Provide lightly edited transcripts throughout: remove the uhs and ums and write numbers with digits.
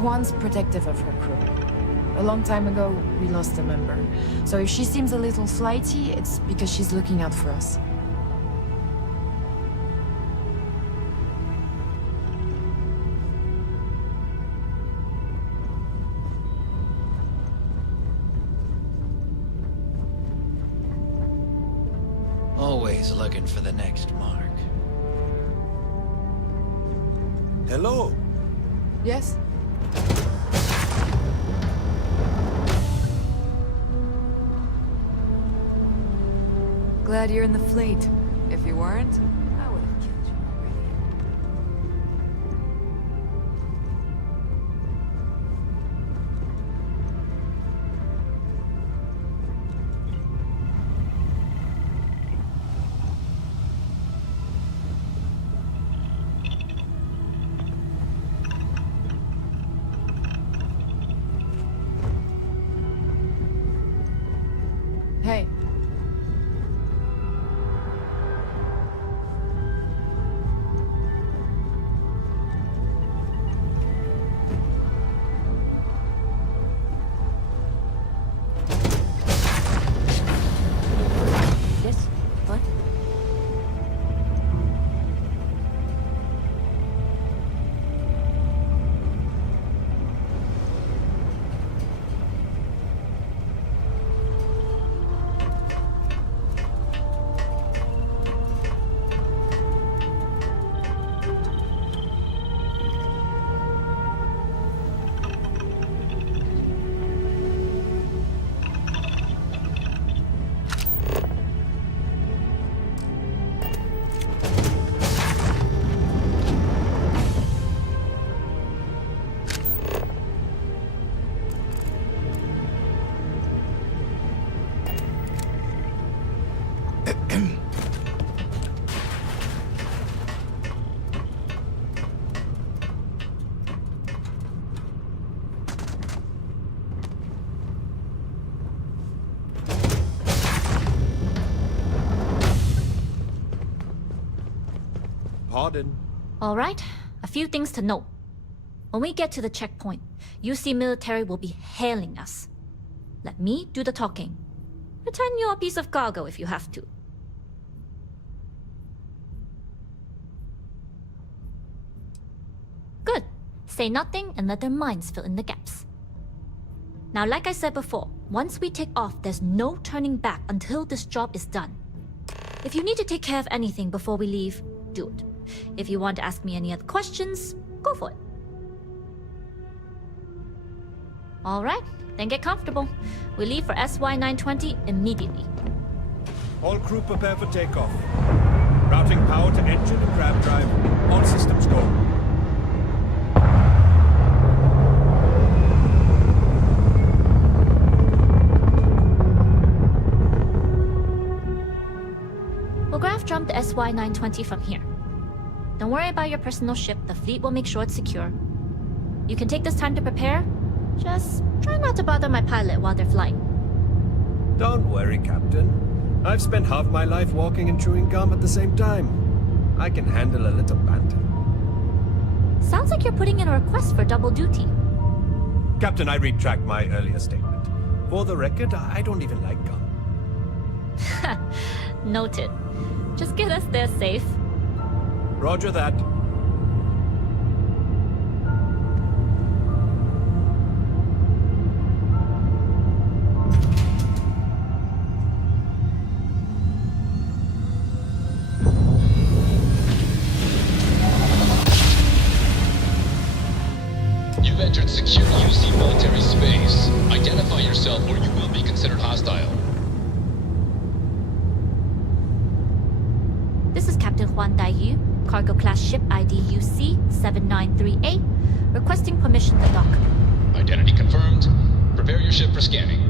Juan's protective of her crew. A long time ago, we lost a member. So if she seems a little flighty, it's because she's looking out for us. Always looking for the next mark. Hello. Yes? Glad you're in the fleet. If you weren't, I would have killed you already. Hey. Yes? What? Pardon. All right, a few things to note. When we get to the checkpoint, UC military will be hailing us. Let me do the talking. Pretend you're a piece of cargo if you have to. Good. Say nothing and let their minds fill in the gaps. Now, like I said before, once we take off, there's no turning back until this job is done. If you need to take care of anything before we leave, do it. If you want to ask me any other questions, go for it. All right, then get comfortable. We leave for SY-920 immediately. All crew prepare for takeoff. Routing power to engine and grab drive. All systems go. We'll graph jump the SY-920 from here. Don't worry about your personal ship, the fleet will make sure it's secure. You can take this time to prepare. Just try not to bother my pilot while they're flying. Don't worry, Captain. I've spent half my life walking and chewing gum at the same time. I can handle a little banter. Sounds like you're putting in a request for double duty. Captain, I retract my earlier statement. For the record, I don't even like gum. Noted. Just get us there safe. Roger that. You've entered secure UC military space. Identify yourself or you will be considered hostile. This is Captain Juan Daiyu, cargo class ship ID UC-7938, requesting permission to dock. Identity confirmed. Prepare your ship for scanning.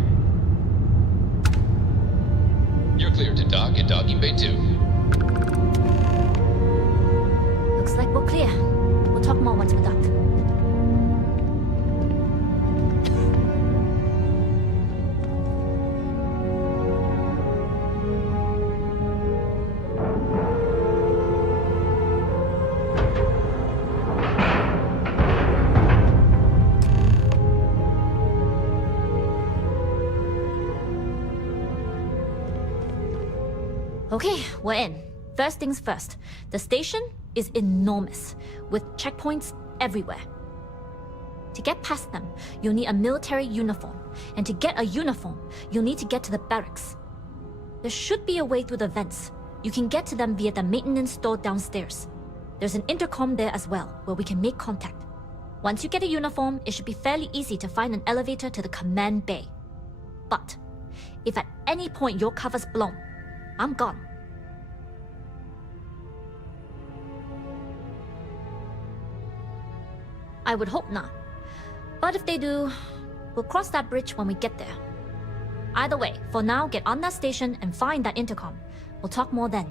You're cleared to dock in docking bay 2. Looks like we're clear. We'll talk more once we're docked. Okay, we're in. First things first. The station is enormous, with checkpoints everywhere. To get past them, you'll need a military uniform, and to get a uniform, you'll need to get to the barracks. There should be a way through the vents. You can get to them via the maintenance store downstairs. There's an intercom there as well, where we can make contact. Once you get a uniform, it should be fairly easy to find an elevator to the command bay. But if at any point your cover's blown, I'm gone. I would hope not. But if they do, we'll cross that bridge when we get there. Either way, for now, get on that station and find that intercom. We'll talk more then.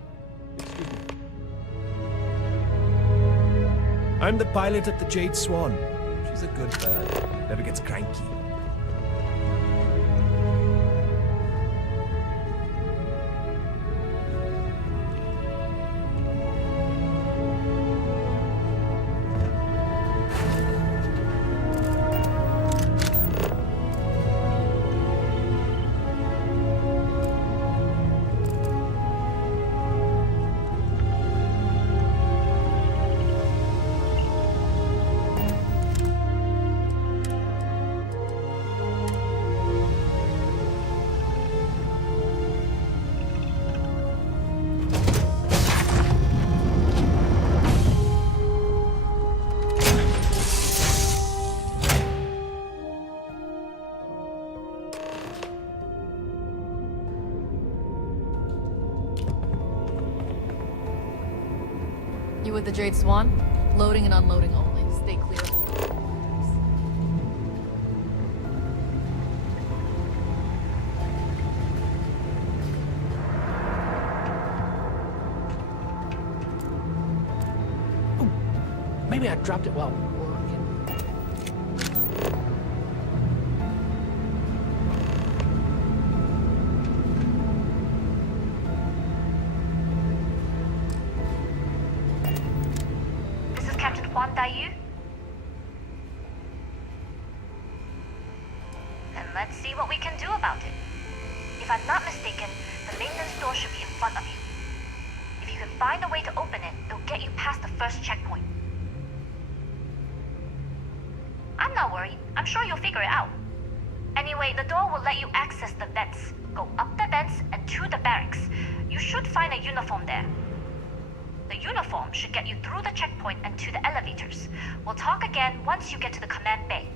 I'm the pilot of the Jade Swan. She's a good bird. Never gets cranky. You with the Jade Swan? Loading and unloading only. Stay clear of the Maybe I dropped it while working. This is Captain Huan Daiyu. Then let's see what we can do about it. If I'm not mistaken, the maintenance door should be in front of you. If you can find a way to open it, it'll get you past the first checkpoint. I'm not worried. I'm sure you'll figure it out. Anyway, the door will let you access the vents. Go up the vents and to the barracks. You should find a uniform there. The uniform should get you through the checkpoint and to the elevators. We'll talk again once you get to the command bay.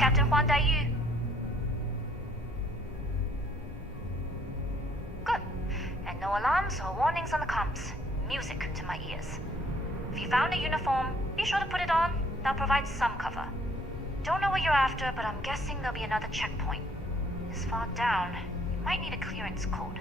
Captain Huan Daiyu. Good. And no alarms or warnings on the comms. Music to my ears. If you found a uniform, be sure to put it on. That'll provide some cover. Don't know what you're after, but I'm guessing there'll be another checkpoint. This far down, you might need a clearance code.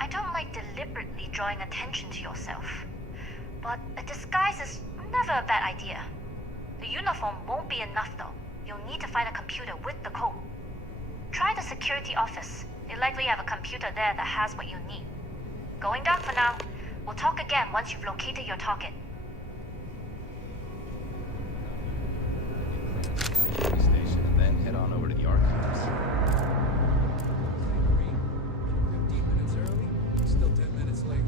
I don't like deliberately drawing attention to yourself, but a disguise is never a bad idea. The uniform won't be enough though. You'll need to find a computer with the code. Try the security office. They likely have a computer there that has what you need. Going down for now. We'll talk again once you've located your target. Station and then head on over to the archives. 15 minutes early, still 10 minutes late.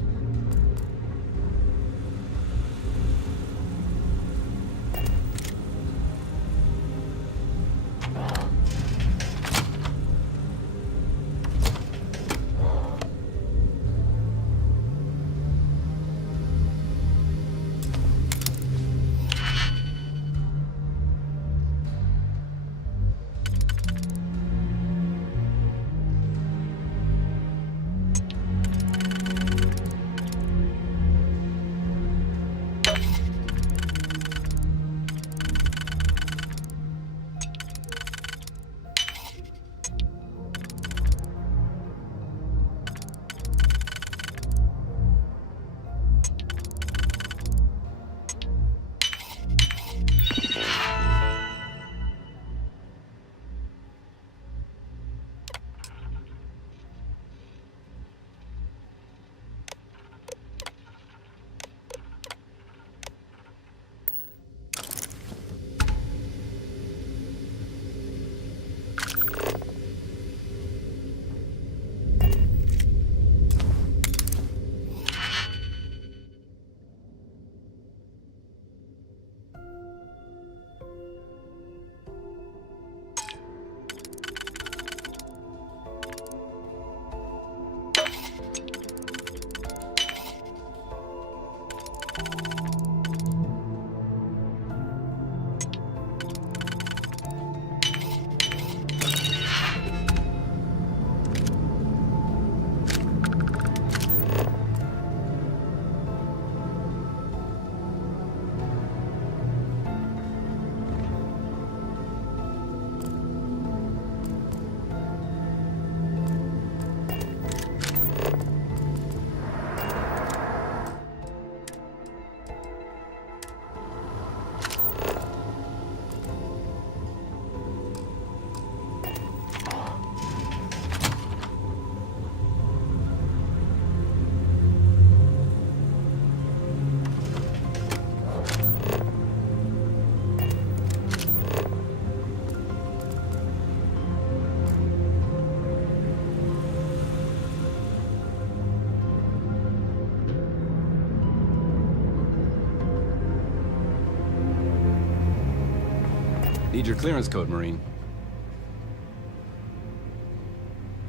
Need your clearance code, Marine.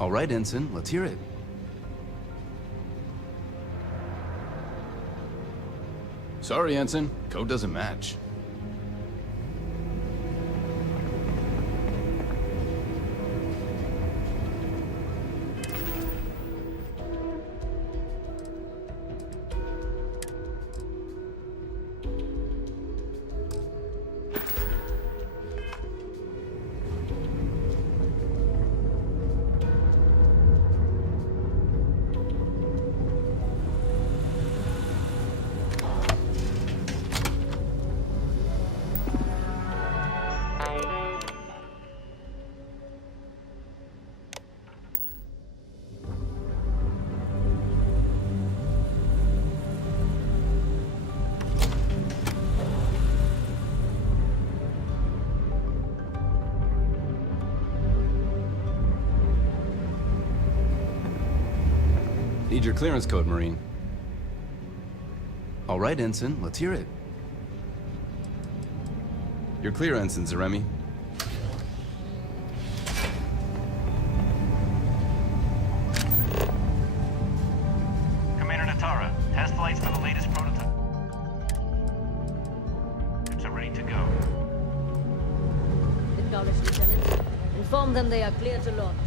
All right, Ensign, let's hear it. Sorry, Ensign. Code doesn't match. Need your clearance code, Marine. All right, Ensign, let's hear it. You're clear, Ensign Zaremi. Commander Natara, test flights for the latest prototype. Ships are ready to go. Acknowledged, Lieutenant. Inform them they are clear to launch.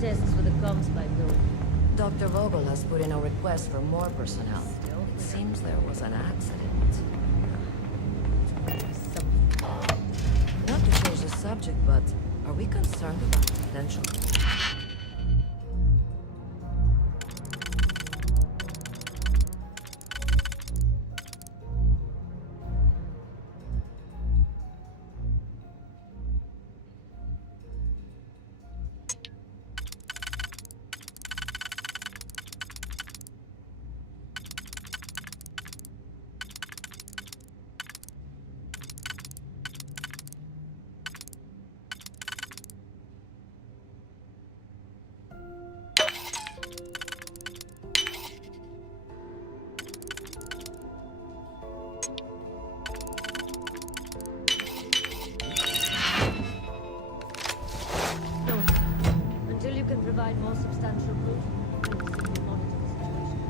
Tests for the comms pipe go. Dr. Vogel has put in a request for more personnel. It seems there was an accident. Not to change the subject, but are we concerned about the potential? provide more substantial proof, we'll simply monitor the situation.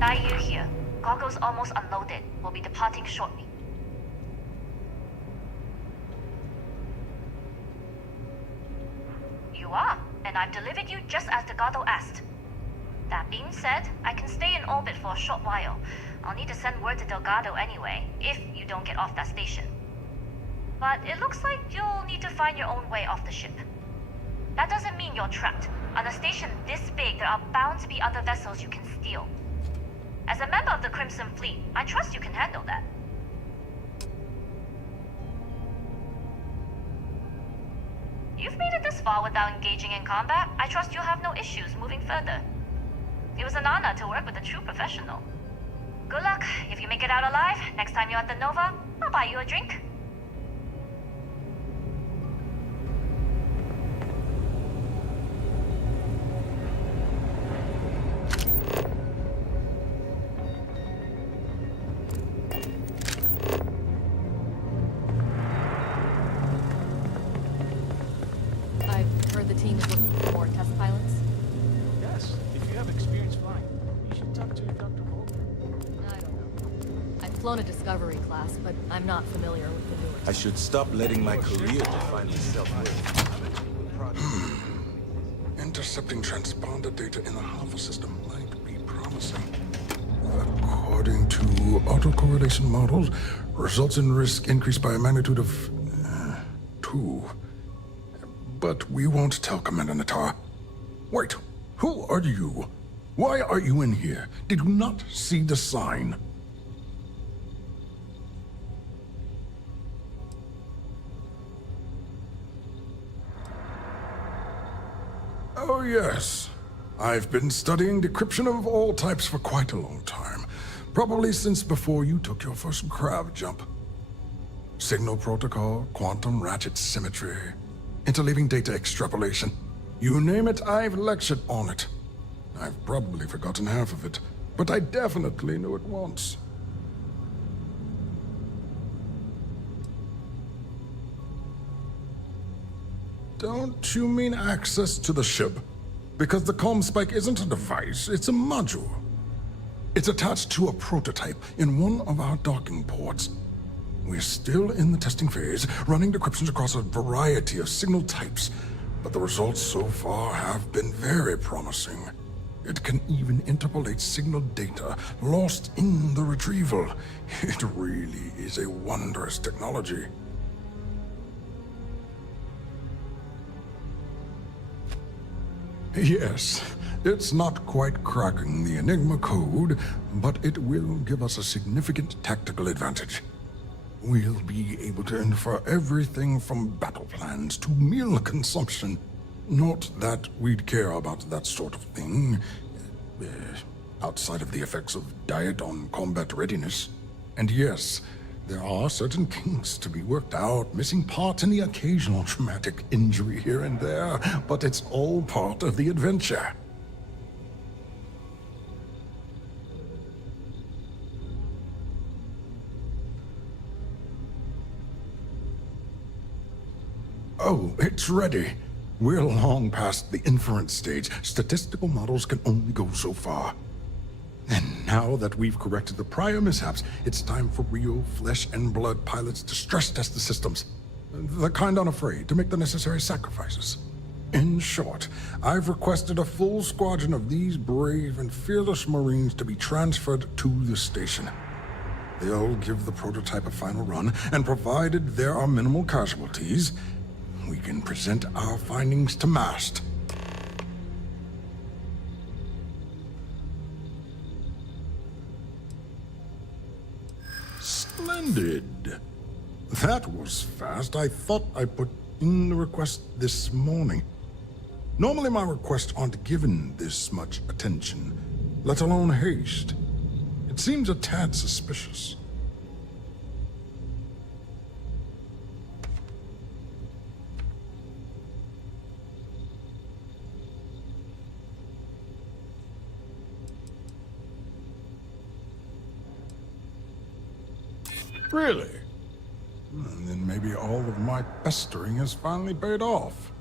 Daiyu here. Goggles almost unloaded. We'll be departing shortly. You are, and I've delivered you just as Delgado asked. That being said, I can stay in orbit for a short while. I'll need to send word to Delgado anyway, if you don't get off that station. But it looks like you'll need to find your own way off the ship. That doesn't mean you're trapped. On a station this big, there are bound to be other vessels you can steal. As a member of the Crimson Fleet, I trust you can handle that. You've made it this far without engaging in combat. I trust you'll have no issues moving further. It was an honor to work with a true professional. Good luck. If you make it out alive, next time you're at the Nova, I'll buy you a drink. I've heard the team is looking for more test pilots. Yes, if you have experience flying, you should talk to Dr. Volker. I don't know. I've flown a Discovery class, but I'm not familiar with the newer I should stop letting my career define my self-worth. Intercepting transponder data in the Alpha system might be promising. According to autocorrelation models, results in risk increased by a magnitude of 2. But we won't tell Commander Natar. Wait, who are you? Why are you in here? Did you not see the sign? Oh, yes. I've been studying decryption of all types for quite a long time. Probably since before you took your first crab jump. Signal protocol, quantum ratchet symmetry, interleaving data extrapolation. You name it, I've lectured on it. I've probably forgotten half of it, but I definitely knew it once. Don't you mean access to the ship? Because the comm spike isn't a device, it's a module. It's attached to a prototype in one of our docking ports. We're still in the testing phase, running decryptions across a variety of signal types, but the results so far have been very promising. It can even interpolate signal data lost in the retrieval. It really is a wondrous technology. Yes, it's not quite cracking the Enigma code, but it will give us a significant tactical advantage. We'll be able to infer everything from battle plans to meal consumption. Not that we'd care about that sort of thing, outside of the effects of diet on combat readiness. And yes, There are certain kinks to be worked out, missing parts and the occasional traumatic injury here and there, but it's all part of the adventure. Oh, it's ready. We're long past the inference stage. Statistical models can only go so far. And now that we've corrected the prior mishaps, it's time for real flesh and blood pilots to stress test the systems. The kind unafraid to make the necessary sacrifices. In short, I've requested a full squadron of these brave and fearless Marines to be transferred to the station. They'll give the prototype a final run, and provided there are minimal casualties, we can present our findings to MAST. Splendid. That was fast. I thought I put in the request this morning. Normally my requests aren't given this much attention, let alone haste. It seems a tad suspicious. Really? Then maybe all of my pestering has finally paid off.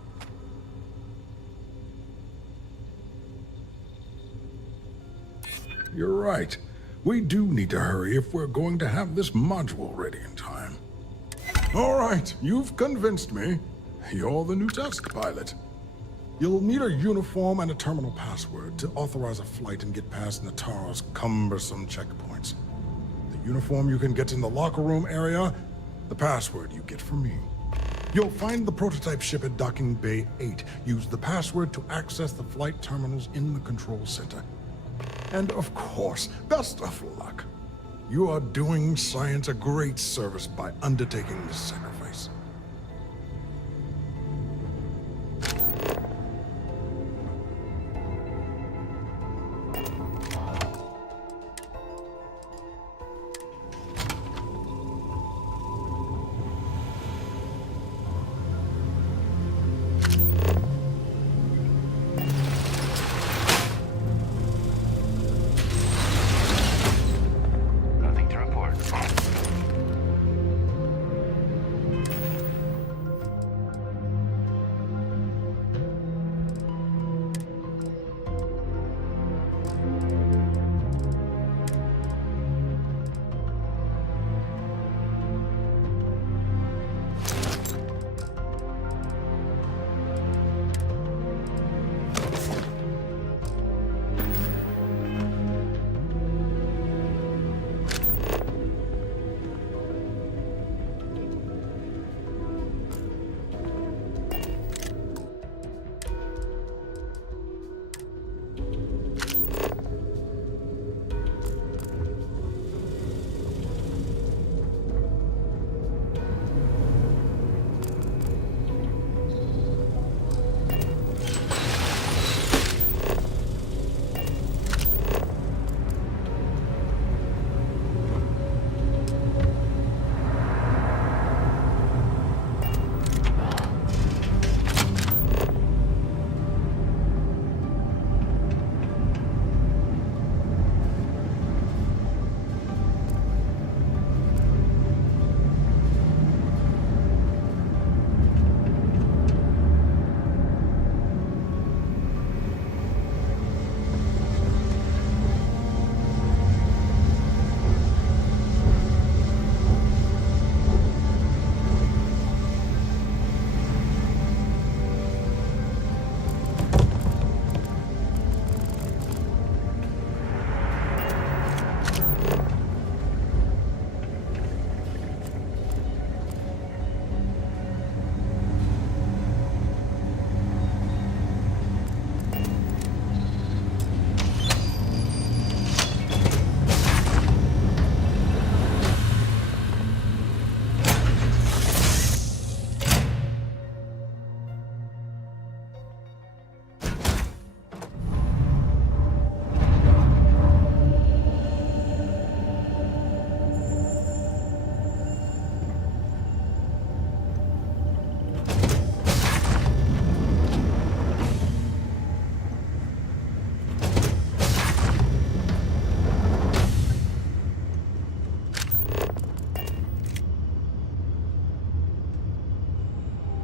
You're right. We do need to hurry if we're going to have this module ready in time. All right, you've convinced me. You're the new test pilot. You'll need a uniform and a terminal password to authorize a flight and get past Natara's cumbersome checkpoints. The uniform you can get in the locker room area, the password you get from me. You'll find the prototype ship at Docking Bay 8. Use the password to access the flight terminals in the control center. And of course, best of luck. You are doing science a great service by undertaking this sacrifice.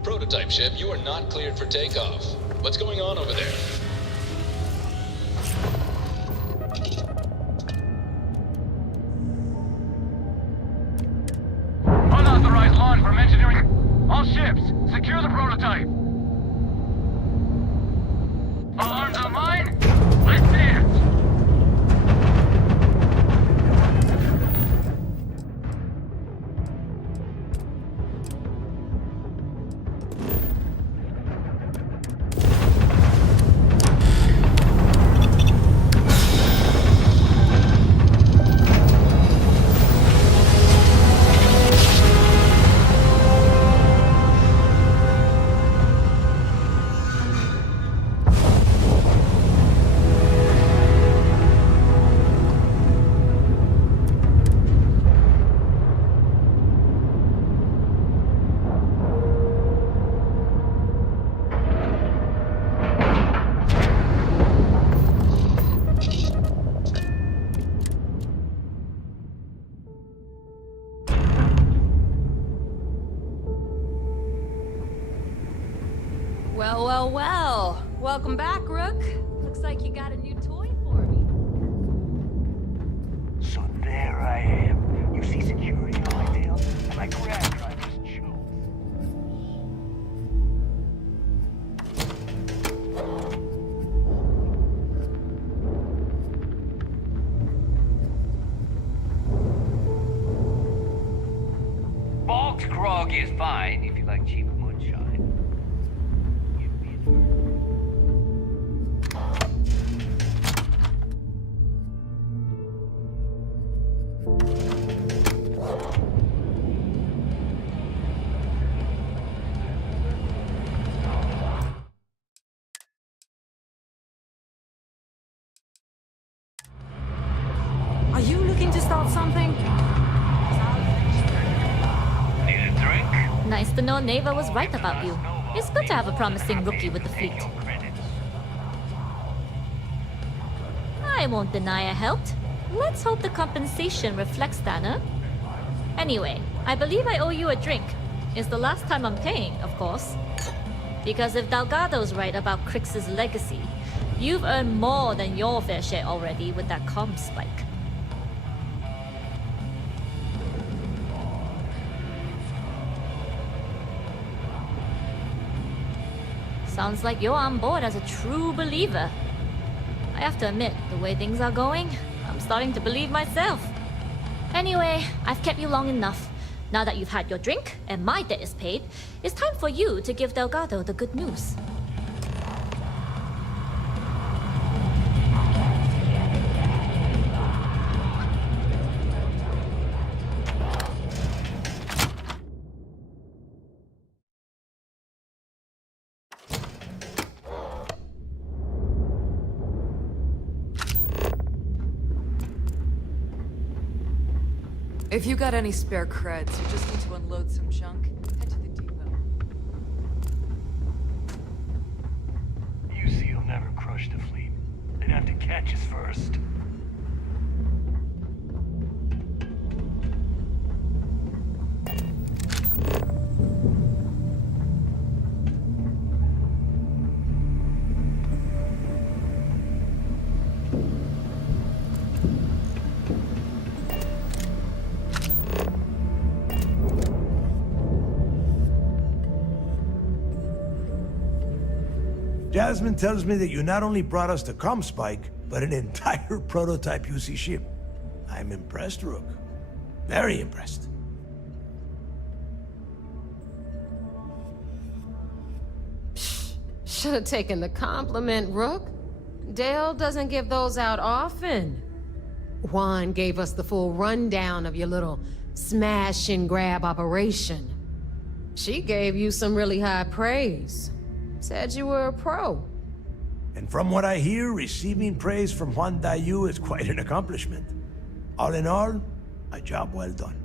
Prototype ship, you are not cleared for takeoff. What's going on over there? Unauthorized launch from engineering. All ships, secure the prototype. Alarms online? Let's dance! Well, well, well. Welcome back, Rook. Looks like you got a new toy for me. So there I am. You see security on my tail, and I grabbed her. I just choked. Bog's grog is fine if you like cheap moonshine. Are you looking to start something? Need a drink? Nice to know Neva was right about you. It's good to have a promising rookie with the fleet. I won't deny I helped. Let's hope the compensation reflects that, huh? Anyway, I believe I owe you a drink. It's the last time I'm paying, of course. Because if Delgado's right about Crix's legacy, you've earned more than your fair share already with that comm spike. Sounds like you're on board as a true believer. I have to admit, the way things are going, I'm starting to believe myself. Anyway, I've kept you long enough. Now that you've had your drink and my debt is paid, it's time for you to give Delgado the good news. If you got any spare creds, you just need to unload some junk, head to the depot. You see, you'll never crush the fleet. They'd have to catch us first. Jasmine tells me that you not only brought us the comm spike, but an entire prototype UC ship. I'm impressed, Rook. Very impressed. Should have taken the compliment, Rook. Dale doesn't give those out often. Juan gave us the full rundown of your little smash and grab operation. She gave you some really high praise. Said you were a pro. And from what I hear, receiving praise from Juan Dayu is quite an accomplishment. All in all, a job well done.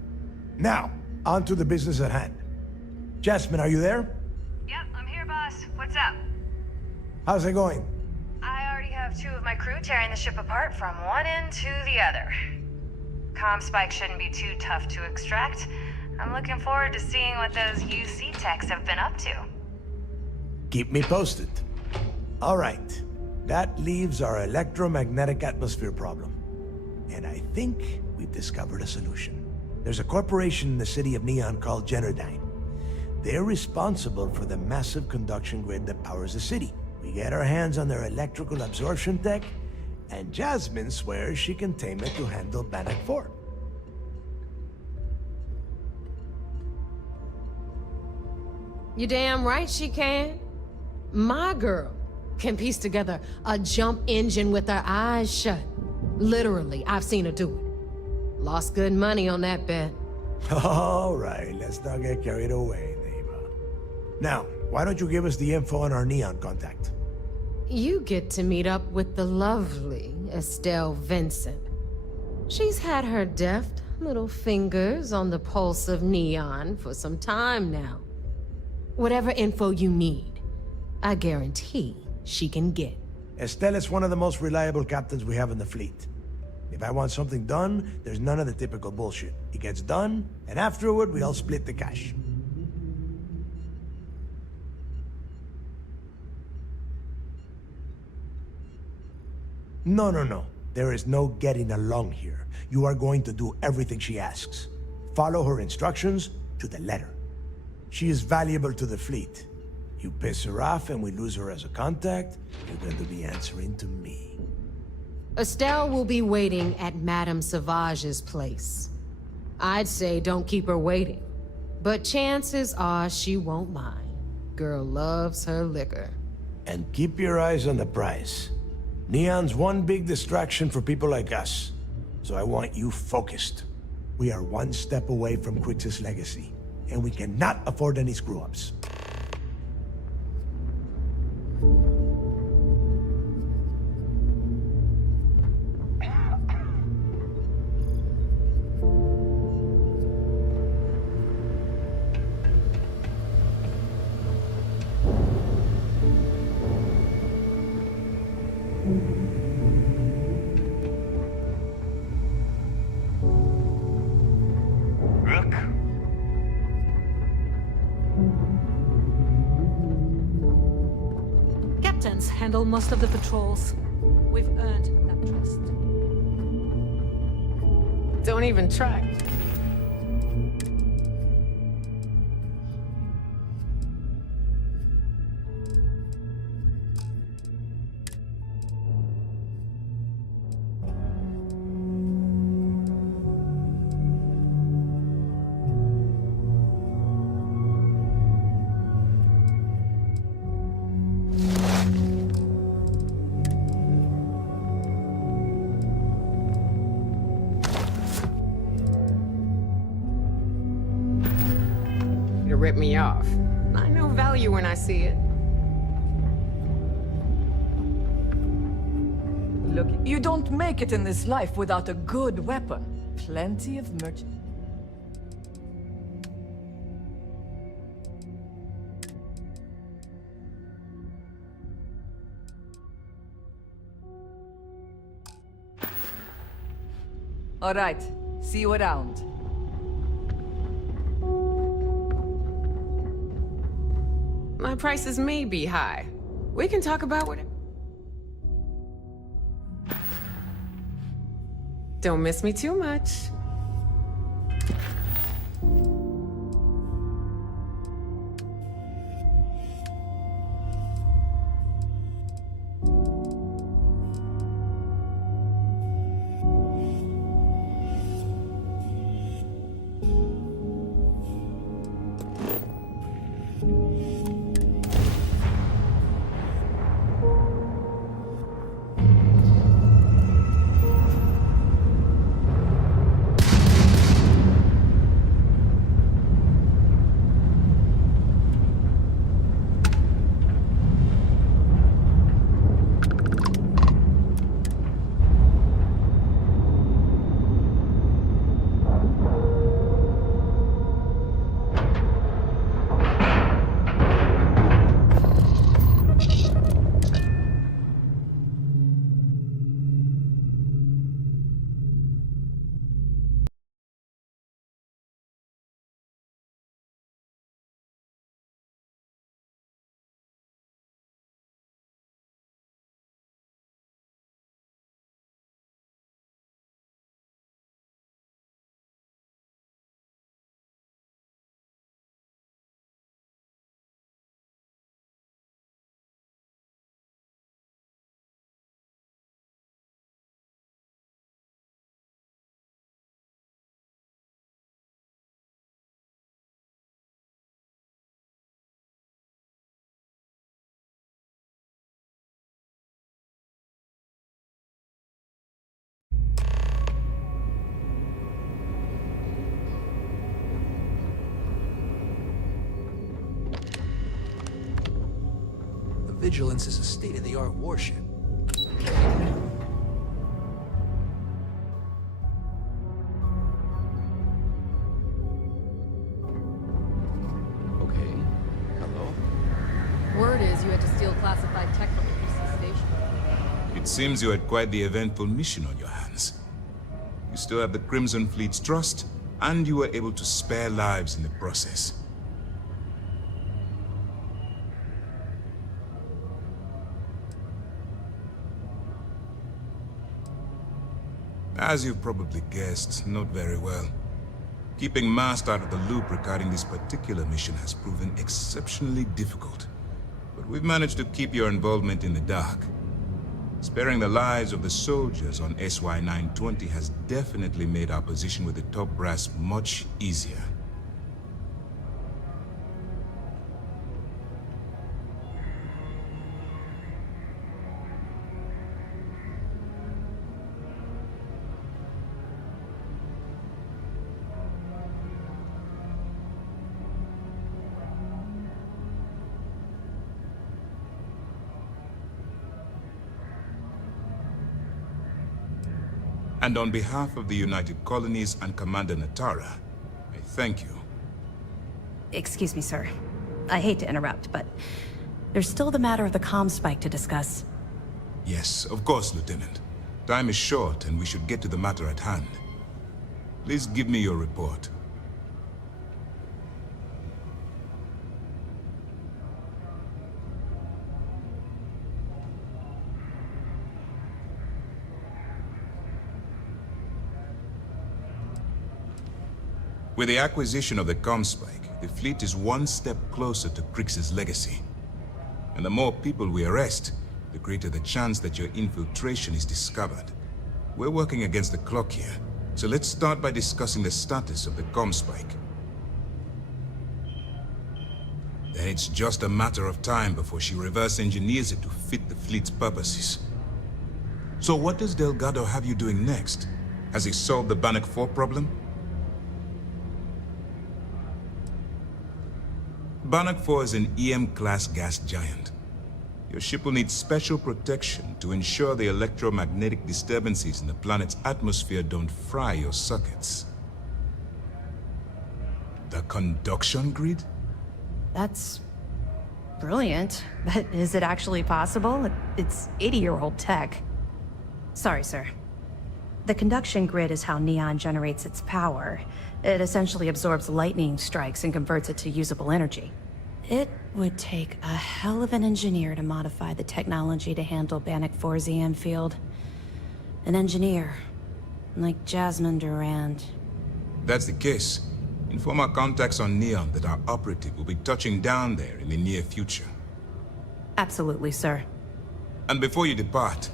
Now, on to the business at hand. Jasmine, are you there? Yep, I'm here, boss. What's up? How's it going? I already have 2 of my crew tearing the ship apart from one end to the other. Comm spike shouldn't be too tough to extract. I'm looking forward to seeing what those UC techs have been up to. Keep me posted. All right. That leaves our electromagnetic atmosphere problem. And I think we've discovered a solution. There's a corporation in the city of Neon called Generdyne. They're responsible for the massive conduction grid that powers the city. We get our hands on their electrical absorption tech, and Jasmine swears she can tame it to handle Bannock 4. You damn right she can. My girl can piece together a jump engine with her eyes shut. Literally, I've seen her do it. Lost good money on that bet. All right, let's not get carried away, neighbor. Now, why don't you give us the info on our Neon contact? You get to meet up with the lovely Estelle Vincent. She's had her deft little fingers on the pulse of Neon for some time now. Whatever info you need, I guarantee she can get. Estelle is one of the most reliable captains we have in the fleet. If I want something done, there's none of the typical bullshit. It gets done, and afterward, we all split the cash. No. There is no getting along here. You are going to do everything she asks. Follow her instructions to the letter. She is valuable to the fleet. You piss her off and we lose her as a contact, you're going to be answering to me. Estelle will be waiting at Madame Sauvage's place. I'd say don't keep her waiting, but chances are she won't mind. Girl loves her liquor. And keep your eyes on the prize. Neon's one big distraction for people like us, so I want you focused. We are one step away from Quix's legacy, and we cannot afford any screw-ups. Rook? Captains handle most of the patrols. We've earned that trust. Don't even try. You rip me off. I know value when I see it. Look, you don't make it in this life without a good weapon. Plenty of merch. All right, see you around. My prices may be high. We can talk about what. Don't miss me too much. Vigilance is a state-of-the-art warship. Okay. Hello? Word is you had to steal classified tech from the PC station. It seems you had quite the eventful mission on your hands. You still have the Crimson Fleet's trust, and you were able to spare lives in the process. As you've probably guessed, not very well. Keeping Mast out of the loop regarding this particular mission has proven exceptionally difficult. But we've managed to keep your involvement in the dark. Sparing the lives of the soldiers on SY-920 has definitely made our position with the top brass much easier. And on behalf of the United Colonies and Commander Natara, I thank you. Excuse me, sir. I hate to interrupt, but there's still the matter of the comm spike to discuss. Yes, of course, Lieutenant. Time is short, and we should get to the matter at hand. Please give me your report. With the acquisition of the Comspike, the fleet is one step closer to Krix's legacy. And the more people we arrest, the greater the chance that your infiltration is discovered. We're working against the clock here, so let's start by discussing the status of the Comspike. Then it's just a matter of time before she reverse engineers it to fit the fleet's purposes. So what does Delgado have you doing next? Has he solved the Bannock 4 problem? Bannock 4 is an EM-class gas giant. Your ship will need special protection to ensure the electromagnetic disturbances in the planet's atmosphere don't fry your circuits. The conduction grid? That's brilliant, but is it actually possible? It's 80-year-old tech. Sorry, sir. The conduction grid is how Neon generates its power. It essentially absorbs lightning strikes and converts it to usable energy. It would take a hell of an engineer to modify the technology to handle Bannock 4's EM field. An engineer, like Jasmine Durand. That's the case. Inform our contacts on Neon that our operative will be touching down there in the near future. Absolutely, sir. And before you depart,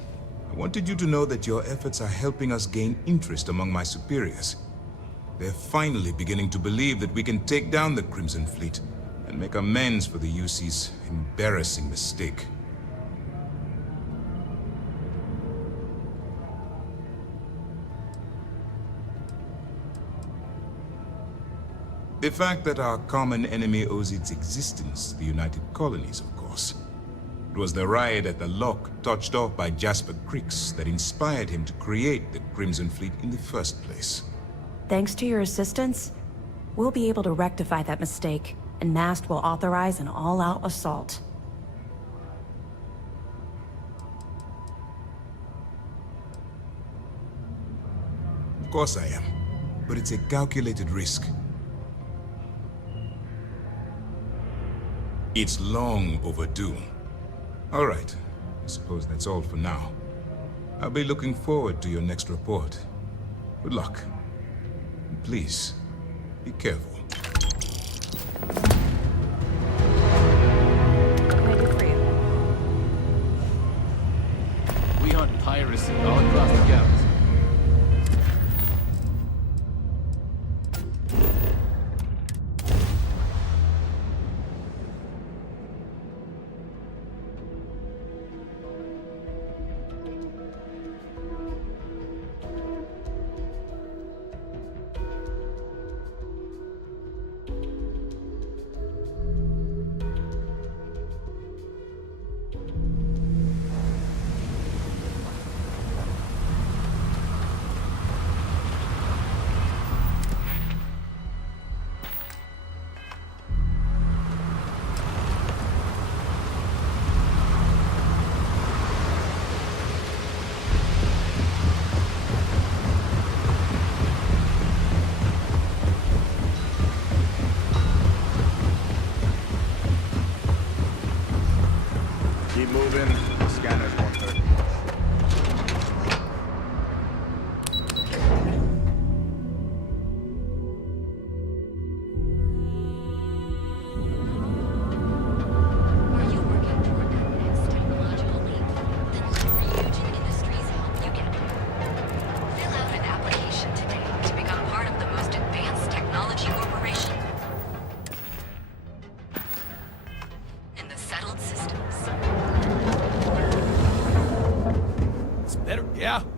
I wanted you to know that your efforts are helping us gain interest among my superiors. They're finally beginning to believe that we can take down the Crimson Fleet and make amends for the UC's embarrassing mistake. The fact that our common enemy owes its existence to the United Colonies, of course. It was the riot at the lock, touched off by Jasper Krix, that inspired him to create the Crimson Fleet in the first place. Thanks to your assistance, we'll be able to rectify that mistake, and Mast will authorize an all-out assault. Of course I am, but it's a calculated risk. It's long overdue. All right, I suppose that's all for now. I'll be looking forward to your next report. Good luck. And please, be careful. We hunt piracy all across the galaxy.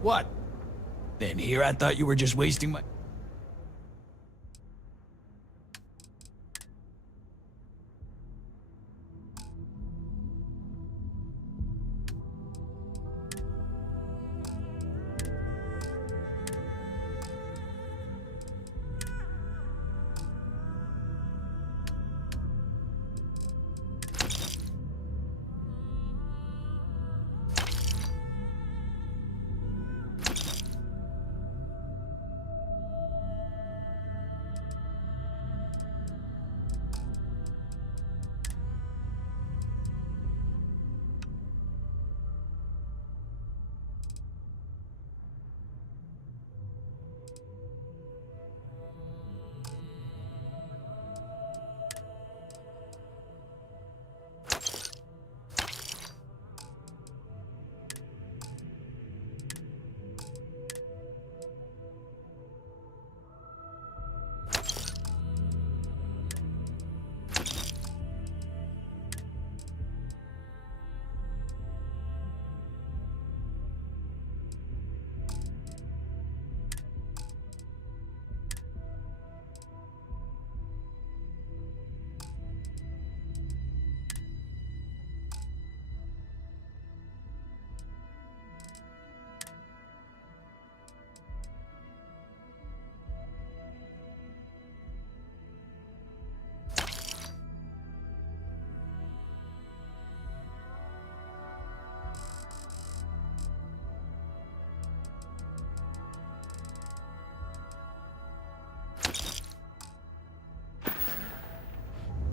What? Then here I thought you were just wasting my...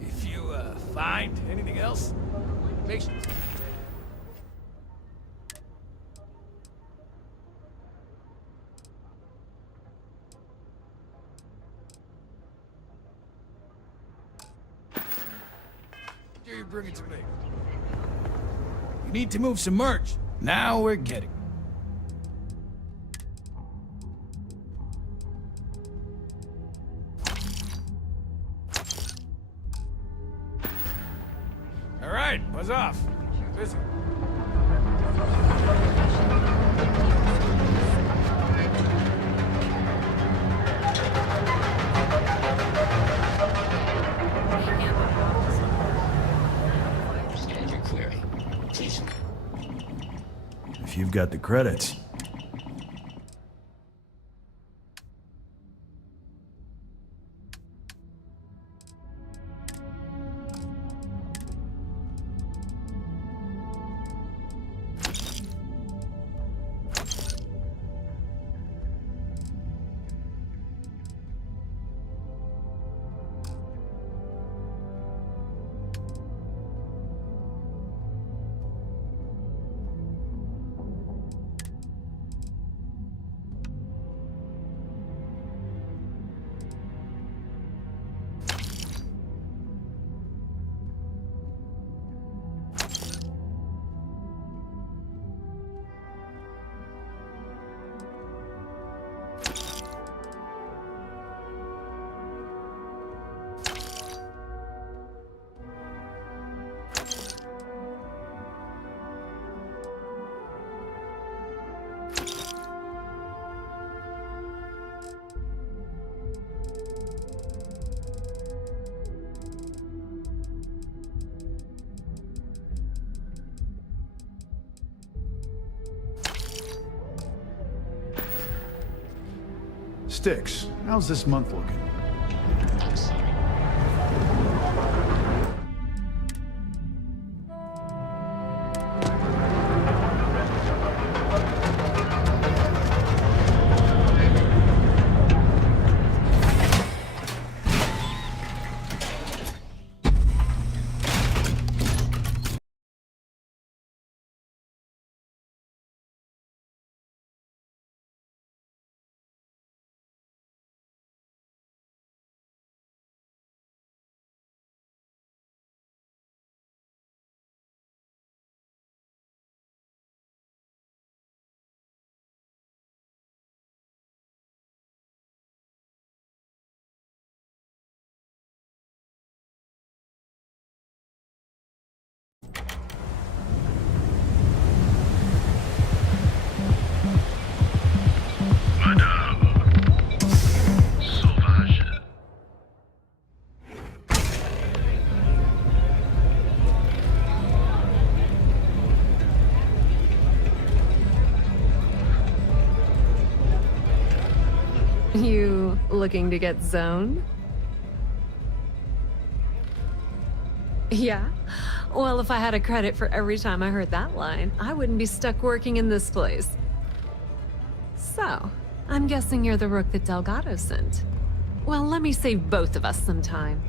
If you, find anything else, make sure... You bring it to me. You need to move some merch. Now we're getting... All right, buzz off. Busy. Scan your query. Please. If you've got the credits. Sticks, how's this month looking? I'm sorry. Looking to get zoned? Yeah? Well, if I had a credit for every time I heard that line, I wouldn't be stuck working in this place. So, I'm guessing you're the rook that Delgado sent. Well, let me save both of us some time.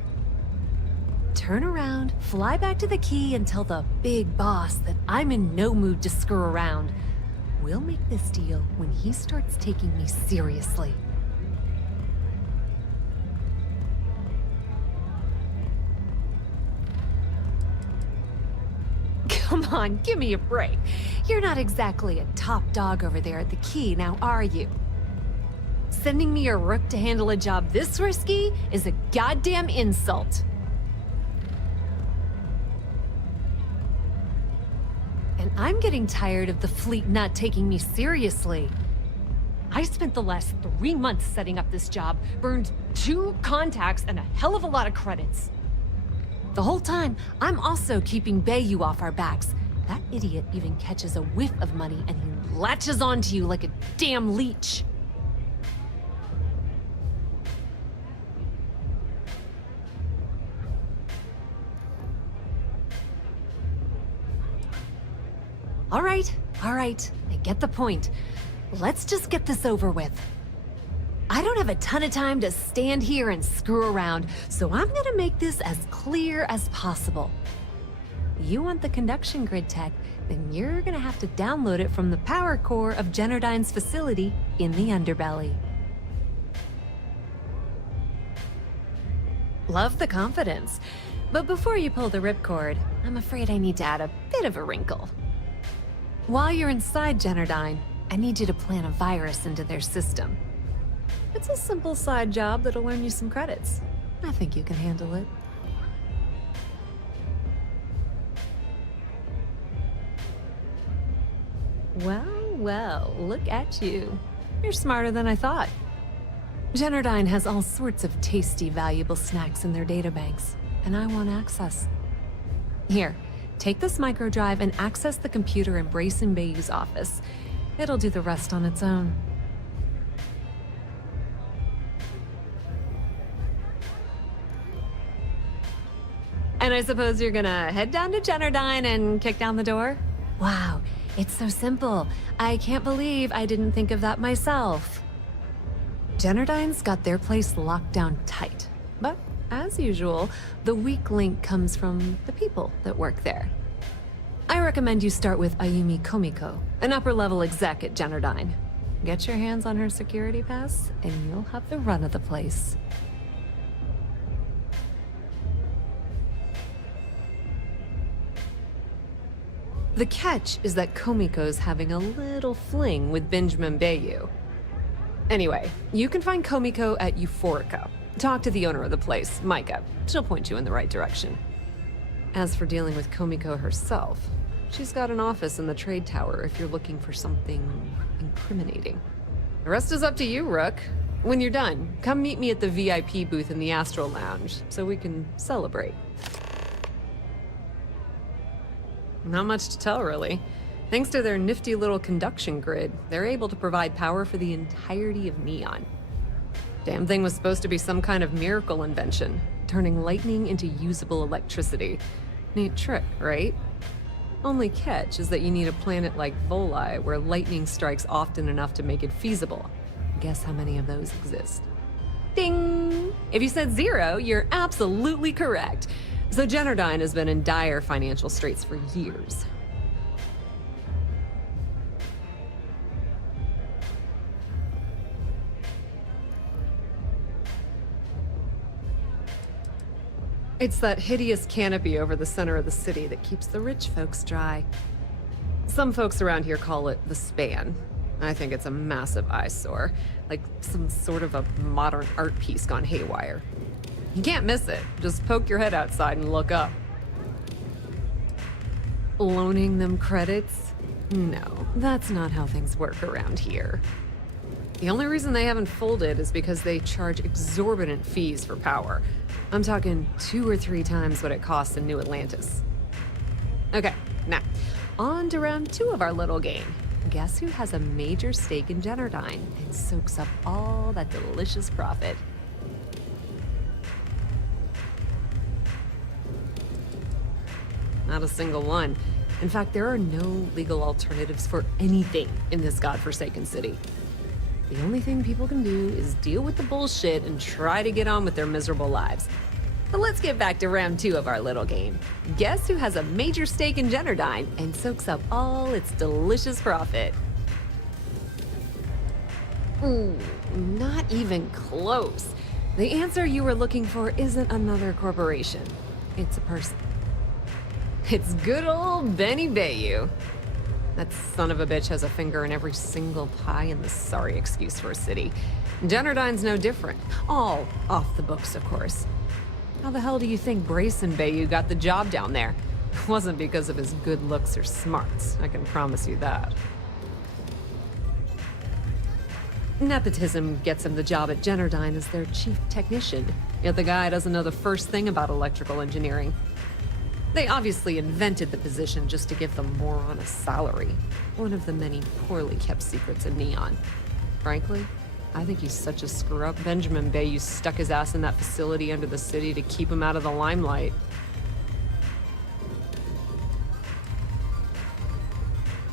Turn around, fly back to the key, and tell the big boss that I'm in no mood to screw around. We'll make this deal when he starts taking me seriously. Come on, give me a break. You're not exactly a top dog over there at the key, now are you? Sending me a rook to handle a job this risky is a goddamn insult. And I'm getting tired of the fleet not taking me seriously. I spent the last 3 months setting up this job, burned 2 contacts and a hell of a lot of credits. The whole time, I'm also keeping Bayou off our backs. That idiot even catches a whiff of money and he latches onto you like a damn leech. All right, I get the point. Let's just get this over with. I don't have a ton of time to stand here and screw around, so I'm gonna make this as clear as possible. You want the conduction grid tech, then you're gonna have to download it from the power core of Generdyne's facility in the underbelly. Love the confidence, but before you pull the ripcord, I'm afraid I need to add a bit of a wrinkle. While you're inside Generdyne, I need you to plant a virus into their system. It's a simple side job that'll earn you some credits. I think you can handle it. Well, look at you. You're smarter than I thought. Generdyne has all sorts of tasty, valuable snacks in their databanks, and I want access. Here, take this microdrive and access the computer in Brayson Bayou's office. It'll do the rest on its own. And I suppose you're gonna head down to Generdyne and kick down the door? Wow, it's so simple. I can't believe I didn't think of that myself. Generdyne's got their place locked down tight. But, as usual, the weak link comes from the people that work there. I recommend you start with Ayumi Komiko, an upper-level exec at Generdyne. Get your hands on her security pass, and you'll have the run of the place. The catch is that Komiko's having a little fling with Benjamin Bayou. Anyway, you can find Komiko at Euphorica. Talk to the owner of the place, Micah. She'll point you in the right direction. As for dealing with Komiko herself, she's got an office in the trade tower if you're looking for something incriminating. The rest is up to you, Rook. When you're done, come meet me at the VIP booth in the Astro Lounge so we can celebrate. Not much to tell, really. Thanks to their nifty little conduction grid, they're able to provide power for the entirety of Neon. Damn thing was supposed to be some kind of miracle invention, turning lightning into usable electricity. Neat trick, right? Only catch is that you need a planet like Voli, where lightning strikes often enough to make it feasible. Guess how many of those exist? Ding! If you said 0, you're absolutely correct. So Generdyne has been in dire financial straits for years. It's that hideous canopy over the center of the city that keeps the rich folks dry. Some folks around here call it the span. I think it's a massive eyesore, like some sort of a modern art piece gone haywire. You can't miss it. Just poke your head outside and look up. Loaning them credits? No, that's not how things work around here. The only reason they haven't folded is because they charge exorbitant fees for power. I'm talking 2 or 3 times what it costs in New Atlantis. Okay, now, on to round 2 of our little game. Guess who has a major stake in Generdyne and soaks up all that delicious profit? Not a single one. In fact, there are no legal alternatives for anything in this godforsaken city. The only thing people can do is deal with the bullshit and try to get on with their miserable lives. But let's get back to round 2 of our little game. Guess who has a major stake in Generdyne and soaks up all its delicious profit? Ooh, not even close. The answer you were looking for isn't another corporation. It's a person. It's good old Benny Bayou. That son of a bitch has a finger in every single pie in the sorry excuse for a city. Generdyne's no different. All off the books, of course. How the hell do you think Brayson Bayou got the job down there? It wasn't because of his good looks or smarts, I can promise you that. Nepotism gets him the job at Generdyne as their chief technician, yet the guy doesn't know the first thing about electrical engineering. They obviously invented the position just to give the moron a salary. One of the many poorly kept secrets of Neon. Frankly, I think he's such a screw-up. Benjamin Bayou stuck his ass in that facility under the city to keep him out of the limelight.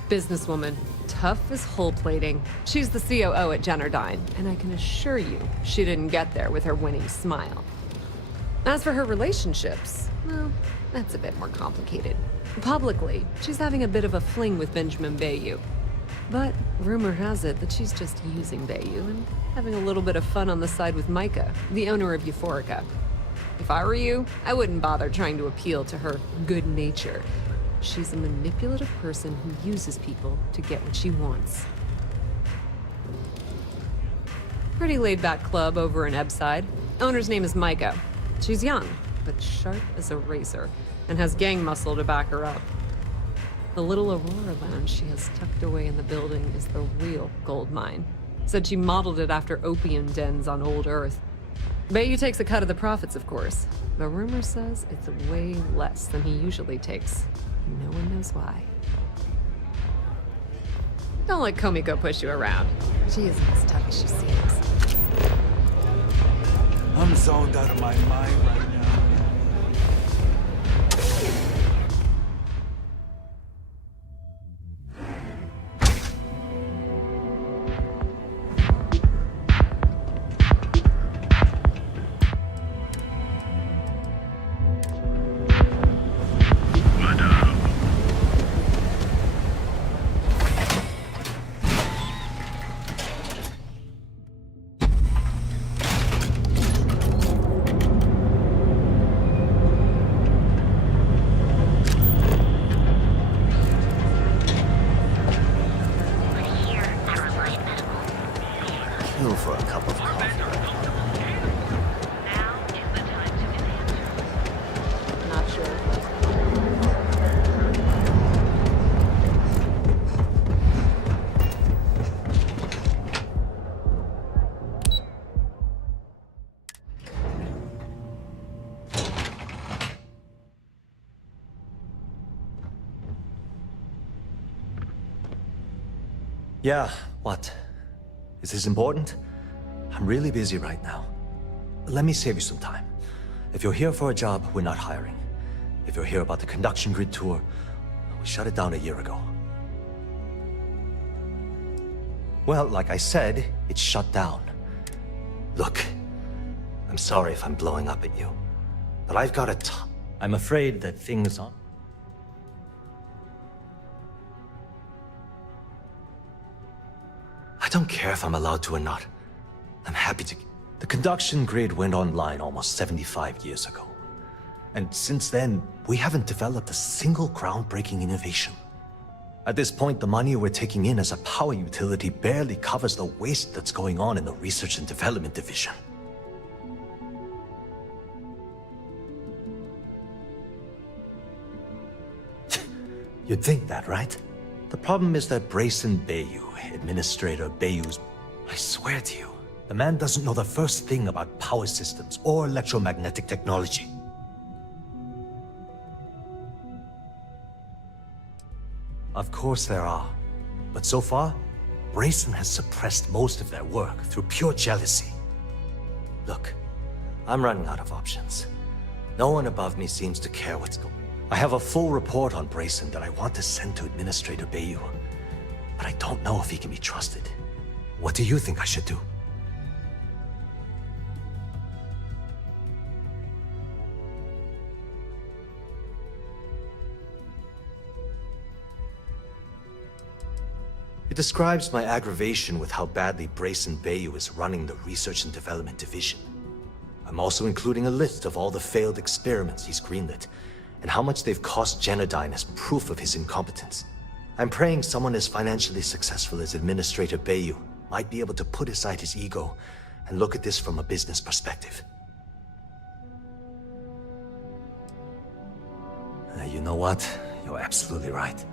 Businesswoman, tough as hull plating. She's the COO at Generdyne, and I can assure you she didn't get there with her winning smile. As for her relationships, well, that's a bit more complicated. Publicly, she's having a bit of a fling with Benjamin Bayou. But rumor has it that she's just using Bayou and having a little bit of fun on the side with Micah, the owner of Euphorica. If I were you, I wouldn't bother trying to appeal to her good nature. She's a manipulative person who uses people to get what she wants. Pretty laid-back club over in Ebbside. Owner's name is Micah. She's young, but sharp as a razor, and has gang muscle to back her up. The little Aurora lounge she has tucked away in the building is the real gold mine. Said she modeled it after opium dens on old Earth. Bayou takes a cut of the profits, of course. The rumor says it's way less than he usually takes. No one knows why. Don't let Komiko push you around. She isn't as tough as she seems. I'm zoned out of my mind right now. For a cup of coffee. Not sure. Yeah, what? Is this important? I'm really busy right now. Let me save you some time. If you're here for a job, we're not hiring. If you're here about the conduction grid tour, we shut it down a year ago. Well, like I said, it's shut down. Look, I'm sorry if I'm blowing up at you, but I've got a ton. I'm afraid that things aren't. I don't care if I'm allowed to or not. I'm happy to. The conduction grid went online almost 75 years ago. And since then, we haven't developed a single groundbreaking innovation. At this point, the money we're taking in as a power utility barely covers the waste that's going on in the research and development division. You'd think that, right? The problem is that Brayson Bayou, Administrator Bayou's... I swear to you, the man doesn't know the first thing about power systems or electromagnetic technology. Of course there are. But so far, Brayson has suppressed most of their work through pure jealousy. Look, I'm running out of options. No one above me seems to care what's going on. I have a full report on Brayson that I want to send to Administrator Bayou, but I don't know if he can be trusted. What do you think I should do? It describes my aggravation with how badly Brayson Bayou is running the Research and Development Division. I'm also including a list of all the failed experiments he's greenlit, and how much they've cost Genodyne as proof of his incompetence. I'm praying someone as financially successful as Administrator Bayou might be able to put aside his ego and look at this from a business perspective. You know what? You're absolutely right.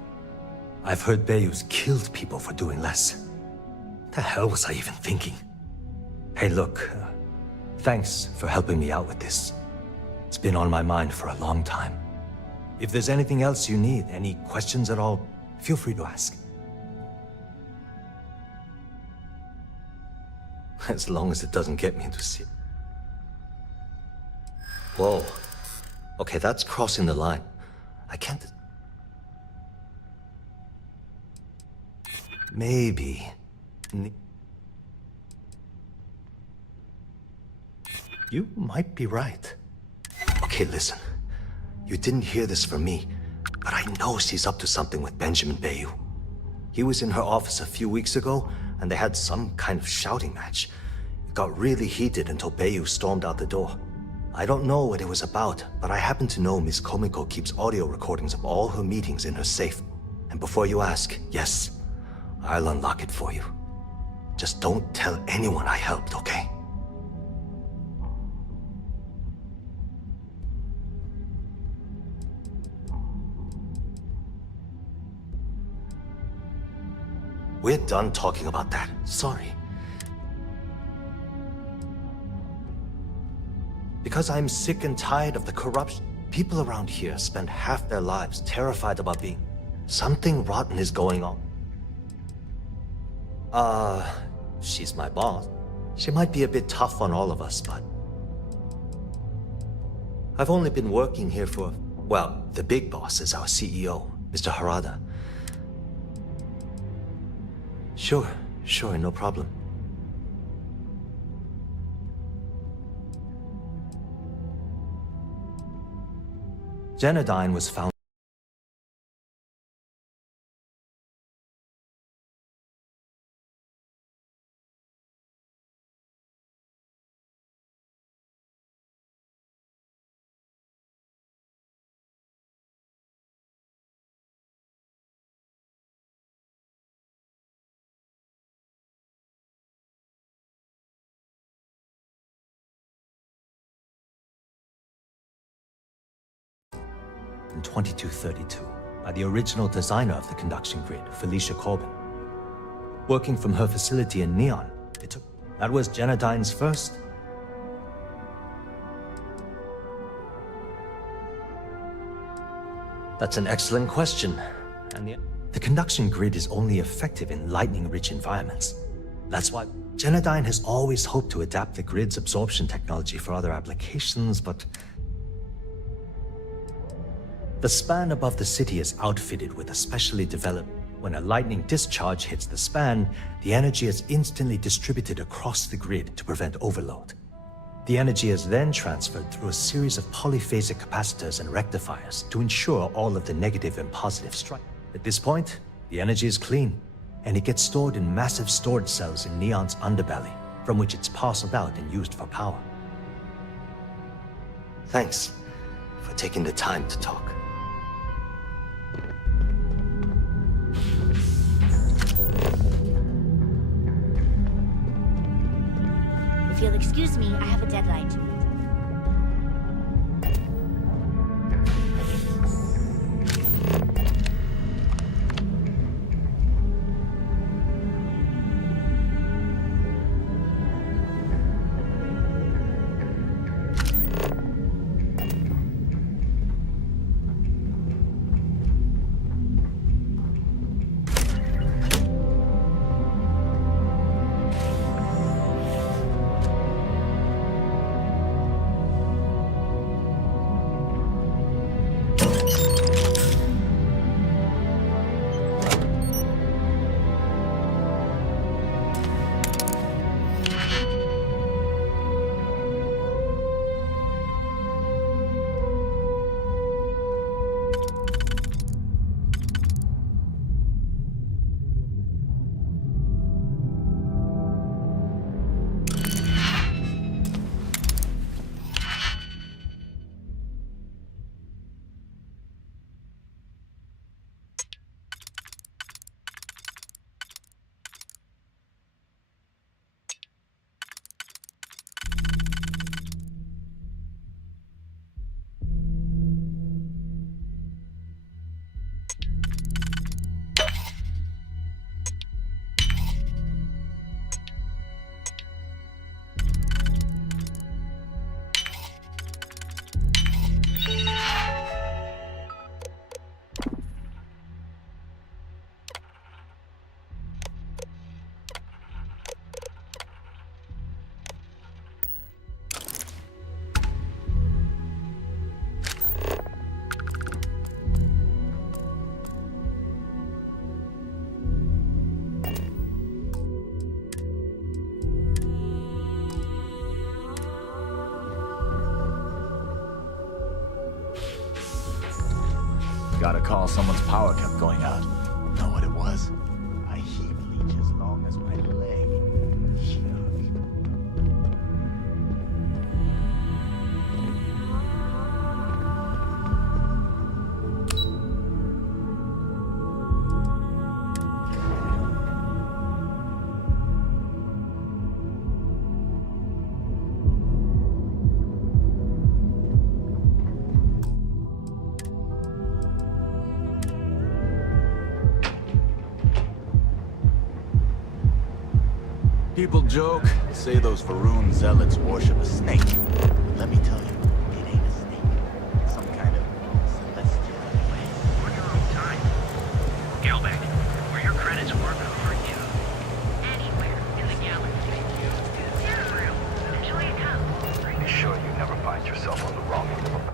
I've heard Bayou's killed people for doing less. The hell was I even thinking? Hey, look, thanks for helping me out with this. It's been on my mind for a long time. If there's anything else you need, any questions at all, feel free to ask. As long as it doesn't get me into sin. Whoa. Okay, that's crossing the line. I can't... Maybe... You might be right. Okay, listen. You didn't hear this from me, but I know she's up to something with Benjamin Bayou. He was in her office a few weeks ago, and they had some kind of shouting match. It got really heated until Bayou stormed out the door. I don't know what it was about, but I happen to know Miss Komiko keeps audio recordings of all her meetings in her safe. And before you ask, yes, I'll unlock it for you. Just don't tell anyone I helped, okay? We're done talking about that. Sorry. Because I'm sick and tired of the corruption. People around here spend half their lives terrified about being... Something rotten is going on. She's my boss. She might be a bit tough on all of us, but... I've only been working here for... Well, the big boss is our CEO, Mr. Harada. Sure, no problem. Genodyne was found... in 2232 by the original designer of the conduction grid, Felicia Corbin. Working from her facility in Neon, that was Genodyne's first. That's an excellent question. And the conduction grid is only effective in lightning-rich environments. That's why Genodyne has always hoped to adapt the grid's absorption technology for other applications, but the span above the city is outfitted with a specially developed... When a lightning discharge hits the span, the energy is instantly distributed across the grid to prevent overload. The energy is then transferred through a series of polyphasic capacitors and rectifiers to ensure all of the negative and positive strike. At this point, the energy is clean, and it gets stored in massive storage cells in Neon's underbelly, from which it's parceled out and used for power. Thanks for taking the time to talk. If you'll excuse me, I have a deadline to meet. Got a call someone's power kept going out. Know what it was? A heat leech as long as my leg. People joke, say those Faroon zealots worship a snake. Let me tell you, it ain't a snake. It's some kind of celestial way. On your own time. Gelbeck, where your credits work for you. Anywhere in the galaxy. Yeah, real. Enjoy your come. Be sure you never find yourself on the wrong end of a...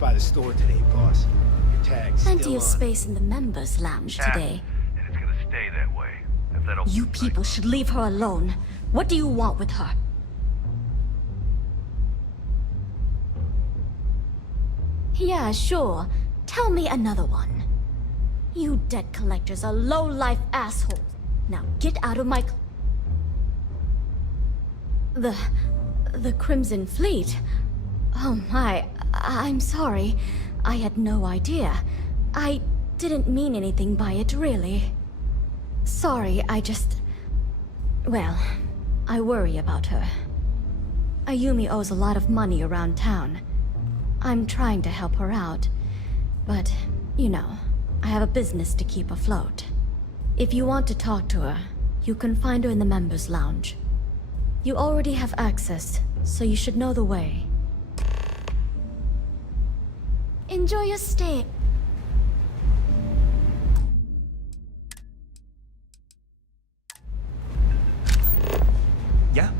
By the store today, boss. Your tag's Plenty still of on. space in the members' lounge today. And it's gonna stay that way. If that You people should leave her alone. What do you want with her? Yeah, sure. Tell me another one. You debt collectors are low-life assholes. Now get out of my... The Crimson Fleet? Oh my, I'm sorry. I had no idea. I didn't mean anything by it, really. Sorry, I just... Well, I worry about her. Ayumi owes a lot of money around town. I'm trying to help her out. But, you know, I have a business to keep afloat. If you want to talk to her, you can find her in the members' lounge. You already have access, so you should know the way. Enjoy your stay. Yeah?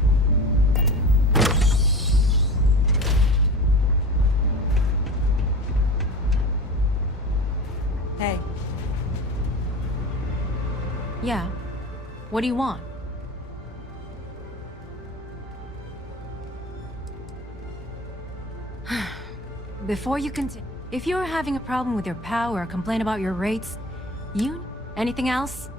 Hey. Yeah. What do you want? Before you continue, if you're having a problem with your POW or complain about your rates, anything else?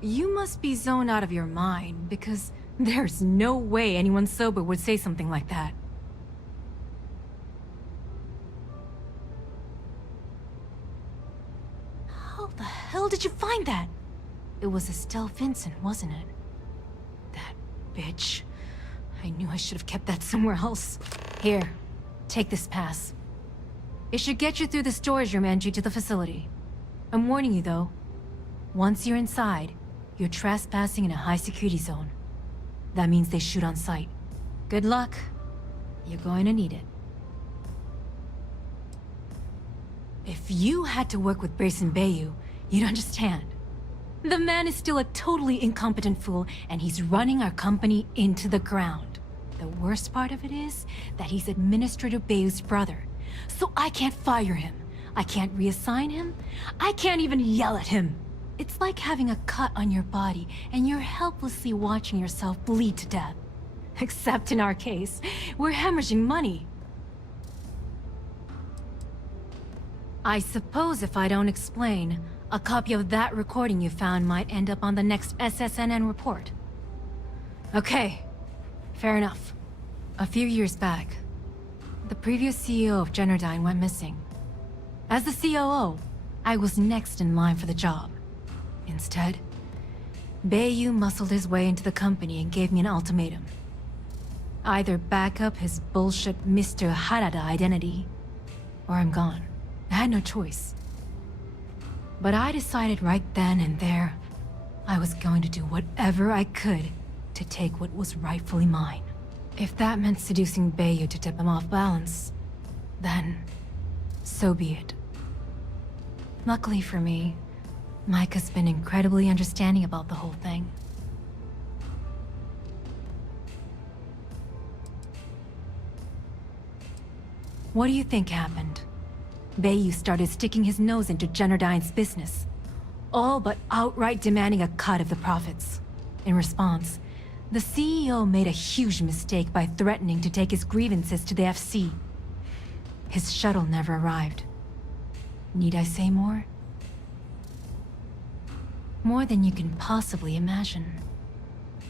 You must be zoned out of your mind, because there's no way anyone sober would say something like that. How the hell did you find that? It was Estelle Vincent, wasn't it? That bitch. I knew I should have kept that somewhere else. Here, take this pass. It should get you through the storage room entry to the facility. I'm warning you though. Once you're inside, you're trespassing in a high-security zone. That means they shoot on sight. Good luck. You're going to need it. If you had to work with Grayson Bayou, you'd understand. The man is still a totally incompetent fool, and he's running our company into the ground. The worst part of it is that he's Administrator Bayou's brother. So I can't fire him. I can't reassign him. I can't even yell at him. It's like having a cut on your body and you're helplessly watching yourself bleed to death. Except in our case, we're hemorrhaging money. I suppose if I don't explain, a copy of that recording you found might end up on the next SSNN report. Okay, fair enough. A few years back, the previous CEO of Generdyne went missing. As the COO, I was next in line for the job. Instead, Bayou muscled his way into the company and gave me an ultimatum. Either back up his bullshit Mr. Harada identity, or I'm gone. I had no choice. But I decided right then and there, I was going to do whatever I could to take what was rightfully mine. If that meant seducing Bayou to tip him off balance, then so be it. Luckily for me, Mike has been incredibly understanding about the whole thing. What do you think happened? Bayou started sticking his nose into Generdyne's business, all but outright demanding a cut of the profits. In response, the CEO made a huge mistake by threatening to take his grievances to the FC. His shuttle never arrived. Need I say more? More than you can possibly imagine.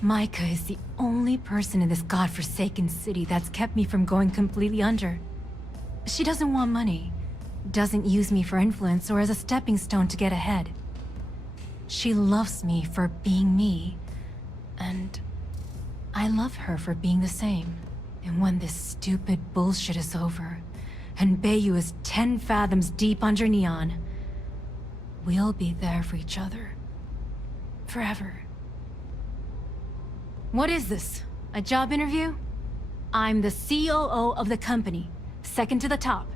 Micah is the only person in this godforsaken city that's kept me from going completely under. She doesn't want money, doesn't use me for influence or as a stepping stone to get ahead. She loves me for being me, and I love her for being the same. And when this stupid bullshit is over, and Bayou is 10 fathoms deep under Neon, we'll be there for each other. Forever. What is this? A job interview? I'm the COO of the company, second to the top,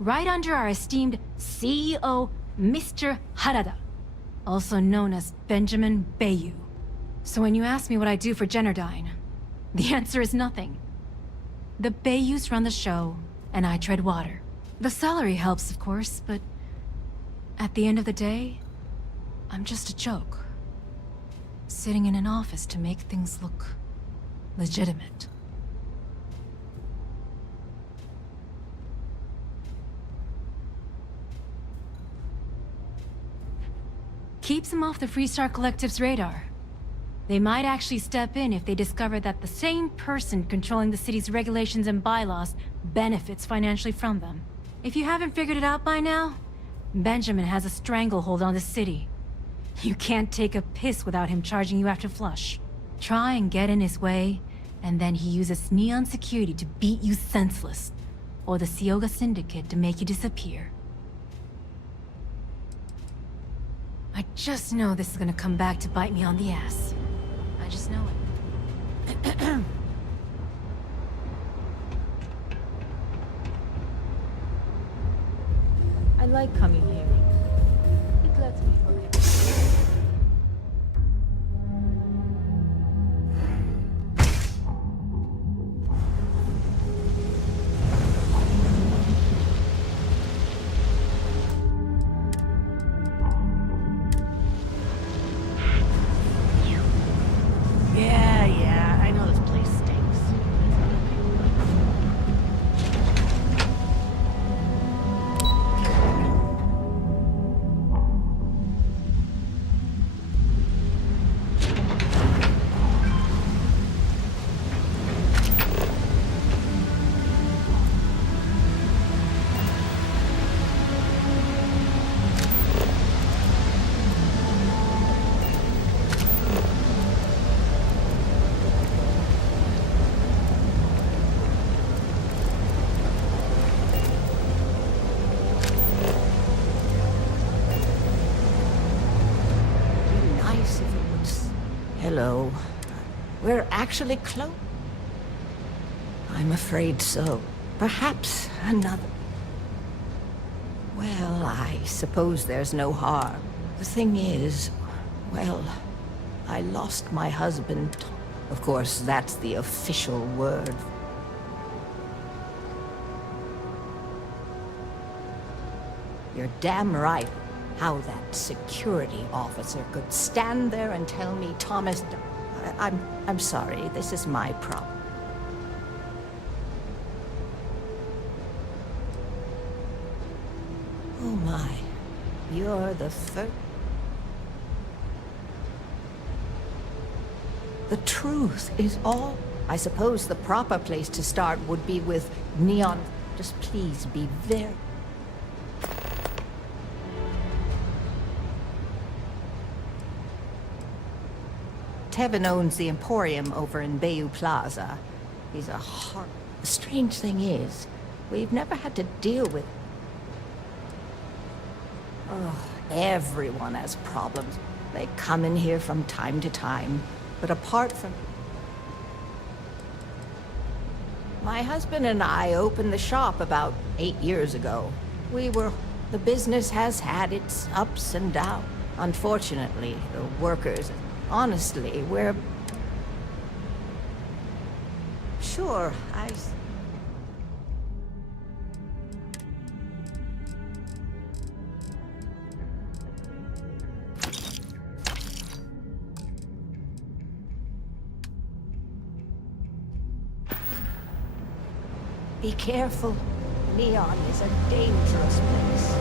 right under our esteemed CEO, Mr. Harada, also known as Benjamin Bayou. So when you ask me what I do for Generdyne, the answer is nothing. The Bayous run the show, and I tread water. The salary helps, of course, but at the end of the day, I'm just a joke. Sitting in an office to make things look legitimate. Keeps him off the Freestar Collective's radar. They might actually step in if they discover that the same person controlling the city's regulations and bylaws benefits financially from them. If you haven't figured it out by now, Benjamin has a stranglehold on the city. You can't take a piss without him charging you after flush. Try and get in his way, and then he uses Neon security to beat you senseless, or the Sioga Syndicate to make you disappear. I just know this is gonna come back to bite me on the ass. I just know it. I like coming here. It lets me forget. Yeah, I know this place stinks. Nice if it was. Hello. We're actually close. I'm afraid so. Perhaps another. Well, I suppose there's no harm. The thing is, well, I lost my husband. Of course, that's the official word. You're damn right. How that security officer could stand there and tell me Thomas... I'm sorry, this is my problem. Oh my, you're the first... The truth is all... I suppose the proper place to start would be with Neon. Just please be very... Tevin owns the Emporium over in Bayou Plaza. He's a horror. The strange thing is, we've never had to deal with... Oh, everyone has problems. They come in here from time to time. But apart from... My husband and I opened the shop about 8 years ago. The business has had its ups and downs. Unfortunately, the workers... Honestly, we're... Sure, Be careful. Neon is a dangerous place.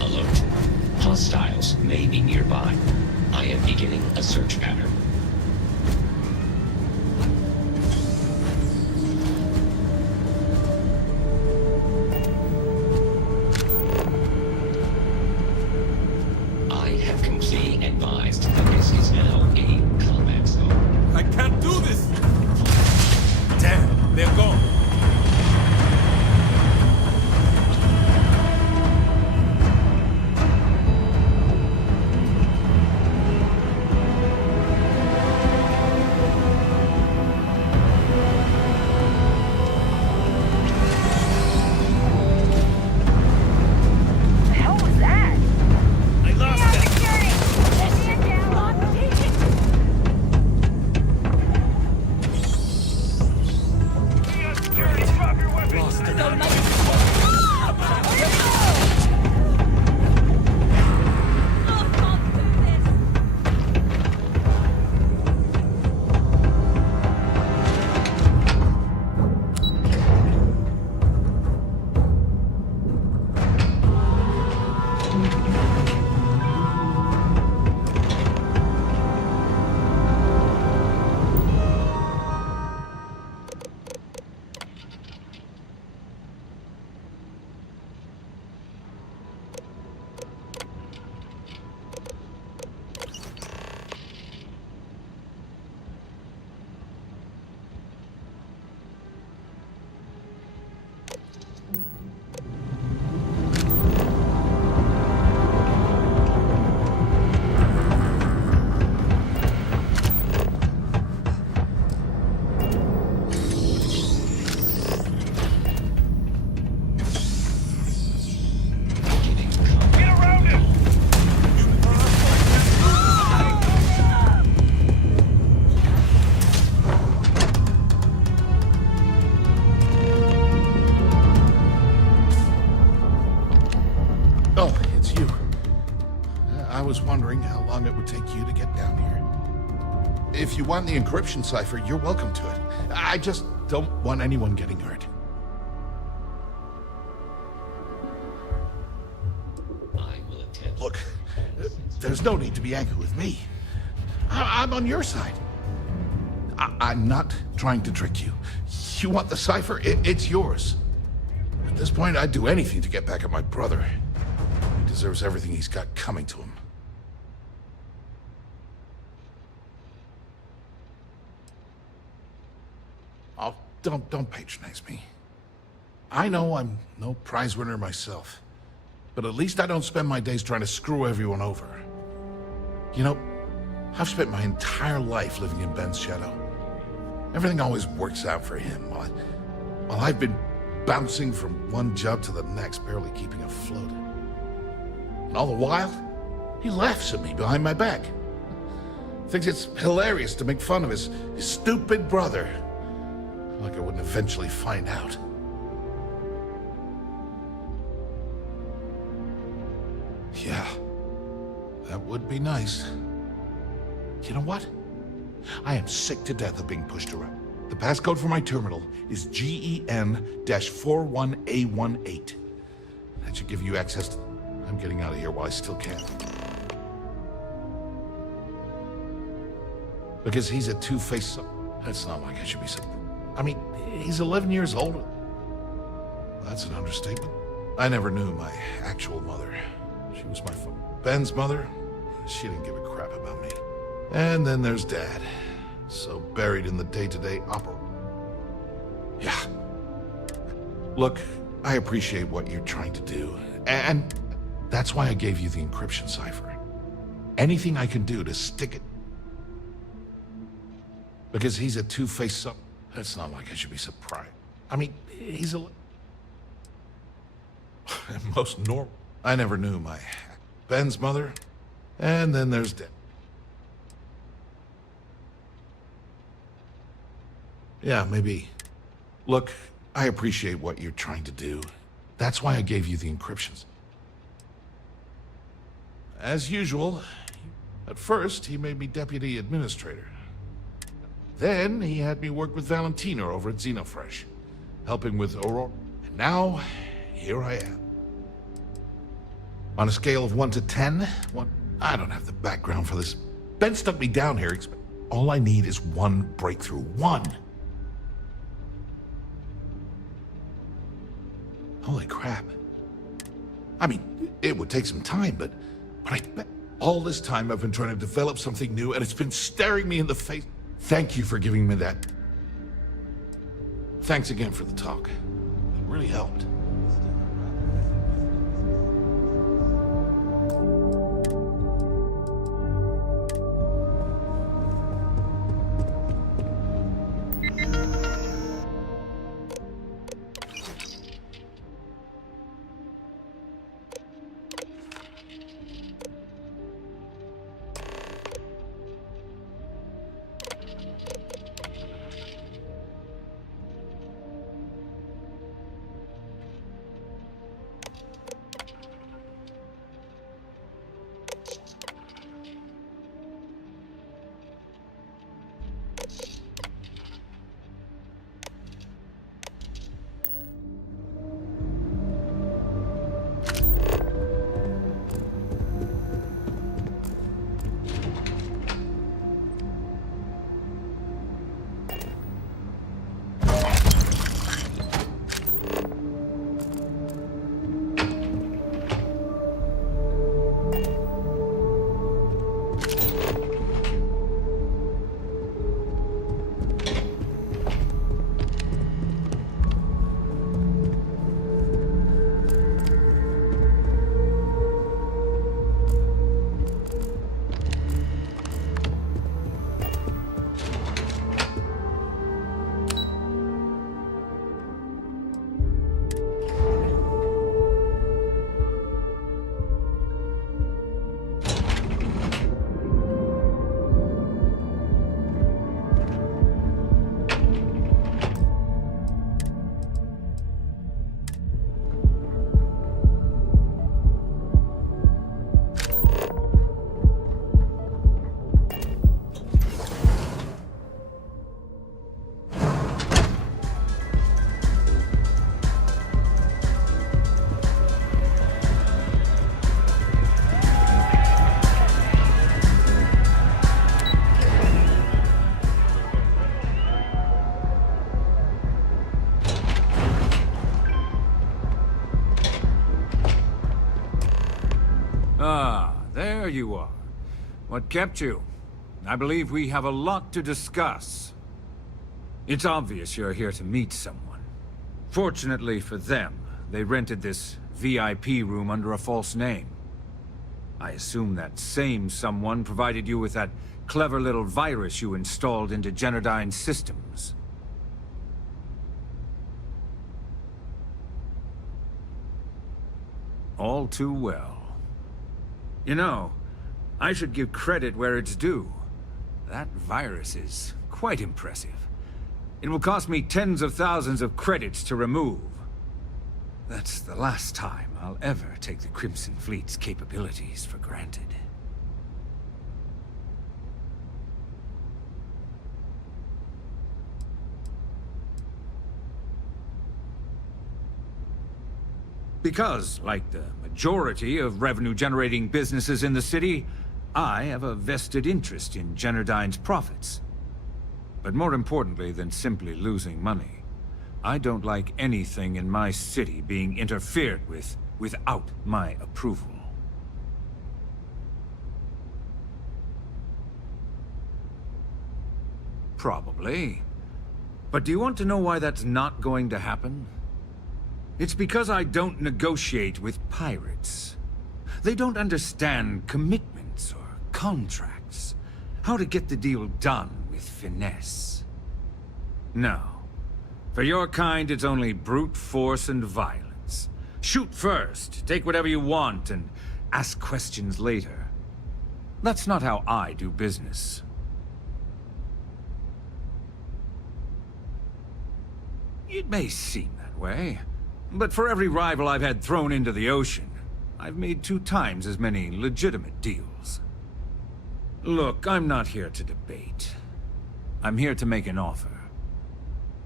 Alert. Hostiles may be nearby. I am beginning a search pattern. I have completely advised that this is now a combat zone. I can't do this! Damn, they're gone. I was wondering how long it would take you to get down here. If you want the encryption cipher, you're welcome to it. I just don't want anyone getting hurt. I will attempt. Look, there's no need to be angry with me. I'm on your side. I'm not trying to trick you. You want the cipher? It's yours. At this point, I'd do anything to get back at my brother. He deserves everything he's got coming to him. Oh, don't patronize me. I know I'm no prize winner myself, but at least I don't spend my days trying to screw everyone over. You know, I've spent my entire life living in Ben's shadow. Everything always works out for him, while I've been bouncing from one job to the next, barely keeping afloat. And all the while, he laughs at me behind my back. Thinks it's hilarious to make fun of his stupid brother. Like I wouldn't eventually find out. Yeah, that would be nice. You know what? I am sick to death of being pushed around. The passcode for my terminal is GEN-41A18. That should give you access to... I'm getting out of here while I still can. Because he's a two-faced... That's not like I should be so... I mean, he's 11 years older. That's an understatement. I never knew my actual mother. She was my Ben's mother. She didn't give a crap about me. And then there's Dad. So buried in the day-to-day opera. Yeah. Look, I appreciate what you're trying to do. And that's why I gave you the encryption cipher. Anything I can do to stick it... Because he's a two-faced... That's not like I should be surprised. I mean, he's a... most normal. I never knew my Ben's mother. And then there's Dad. Yeah, maybe. Look, I appreciate what you're trying to do. That's why I gave you the encryptions. As usual, at first he made me deputy administrator. Then he had me work with Valentina over at Xenofresh, helping with Aurora. And now, here I am. On a scale of 1 to 10, I don't have the background for this. Ben stuck me down here. All I need is one breakthrough. One! Holy crap. I mean, it would take some time, but I bet all this time I've been trying to develop something new, and it's been staring me in the face. Thank you for giving me that. Thanks again for the talk. It really helped. There you are. What kept you? I believe we have a lot to discuss. It's obvious you're here to meet someone. Fortunately for them, they rented this VIP room under a false name. I assume that same someone provided you with that clever little virus you installed into Generdyne's systems. All too well. You know, I should give credit where it's due. That virus is quite impressive. It will cost me tens of thousands of credits to remove. That's the last time I'll ever take the Crimson Fleet's capabilities for granted. Because, like the majority of revenue-generating businesses in the city, I have a vested interest in Generdyne's profits. But more importantly than simply losing money, I don't like anything in my city being interfered with without my approval. Probably. But do you want to know why that's not going to happen? It's because I don't negotiate with pirates. They don't understand commitments or contracts. How to get the deal done with finesse. No. For your kind, it's only brute force and violence. Shoot first, take whatever you want, and ask questions later. That's not how I do business. It may seem that way. But for every rival I've had thrown into the ocean, I've made 2 times as many legitimate deals. Look, I'm not here to debate. I'm here to make an offer.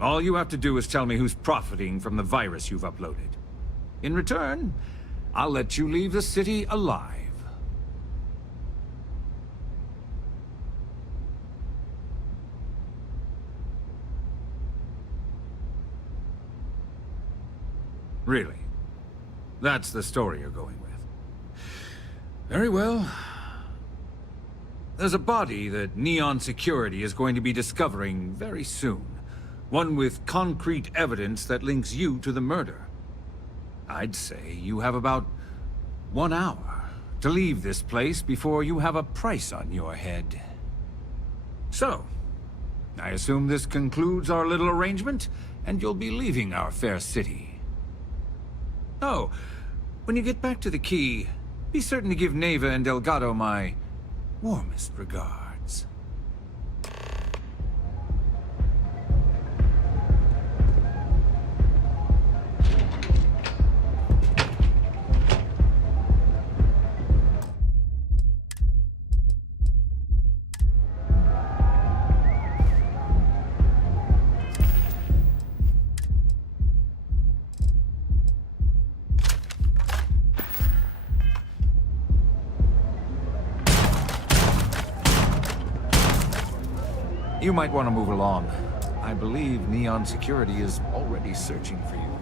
All you have to do is tell me who's profiting from the virus you've uploaded. In return, I'll let you leave the city alive. Really? That's the story you're going with. Very well. There's a body that Neon Security is going to be discovering very soon. One with concrete evidence that links you to the murder. I'd say you have about 1 hour to leave this place before you have a price on your head. So, I assume this concludes our little arrangement, and you'll be leaving our fair city. Oh, when you get back to the key, be certain to give Neva and Delgado my warmest regards. You might want to move along. I believe Neon Security is already searching for you.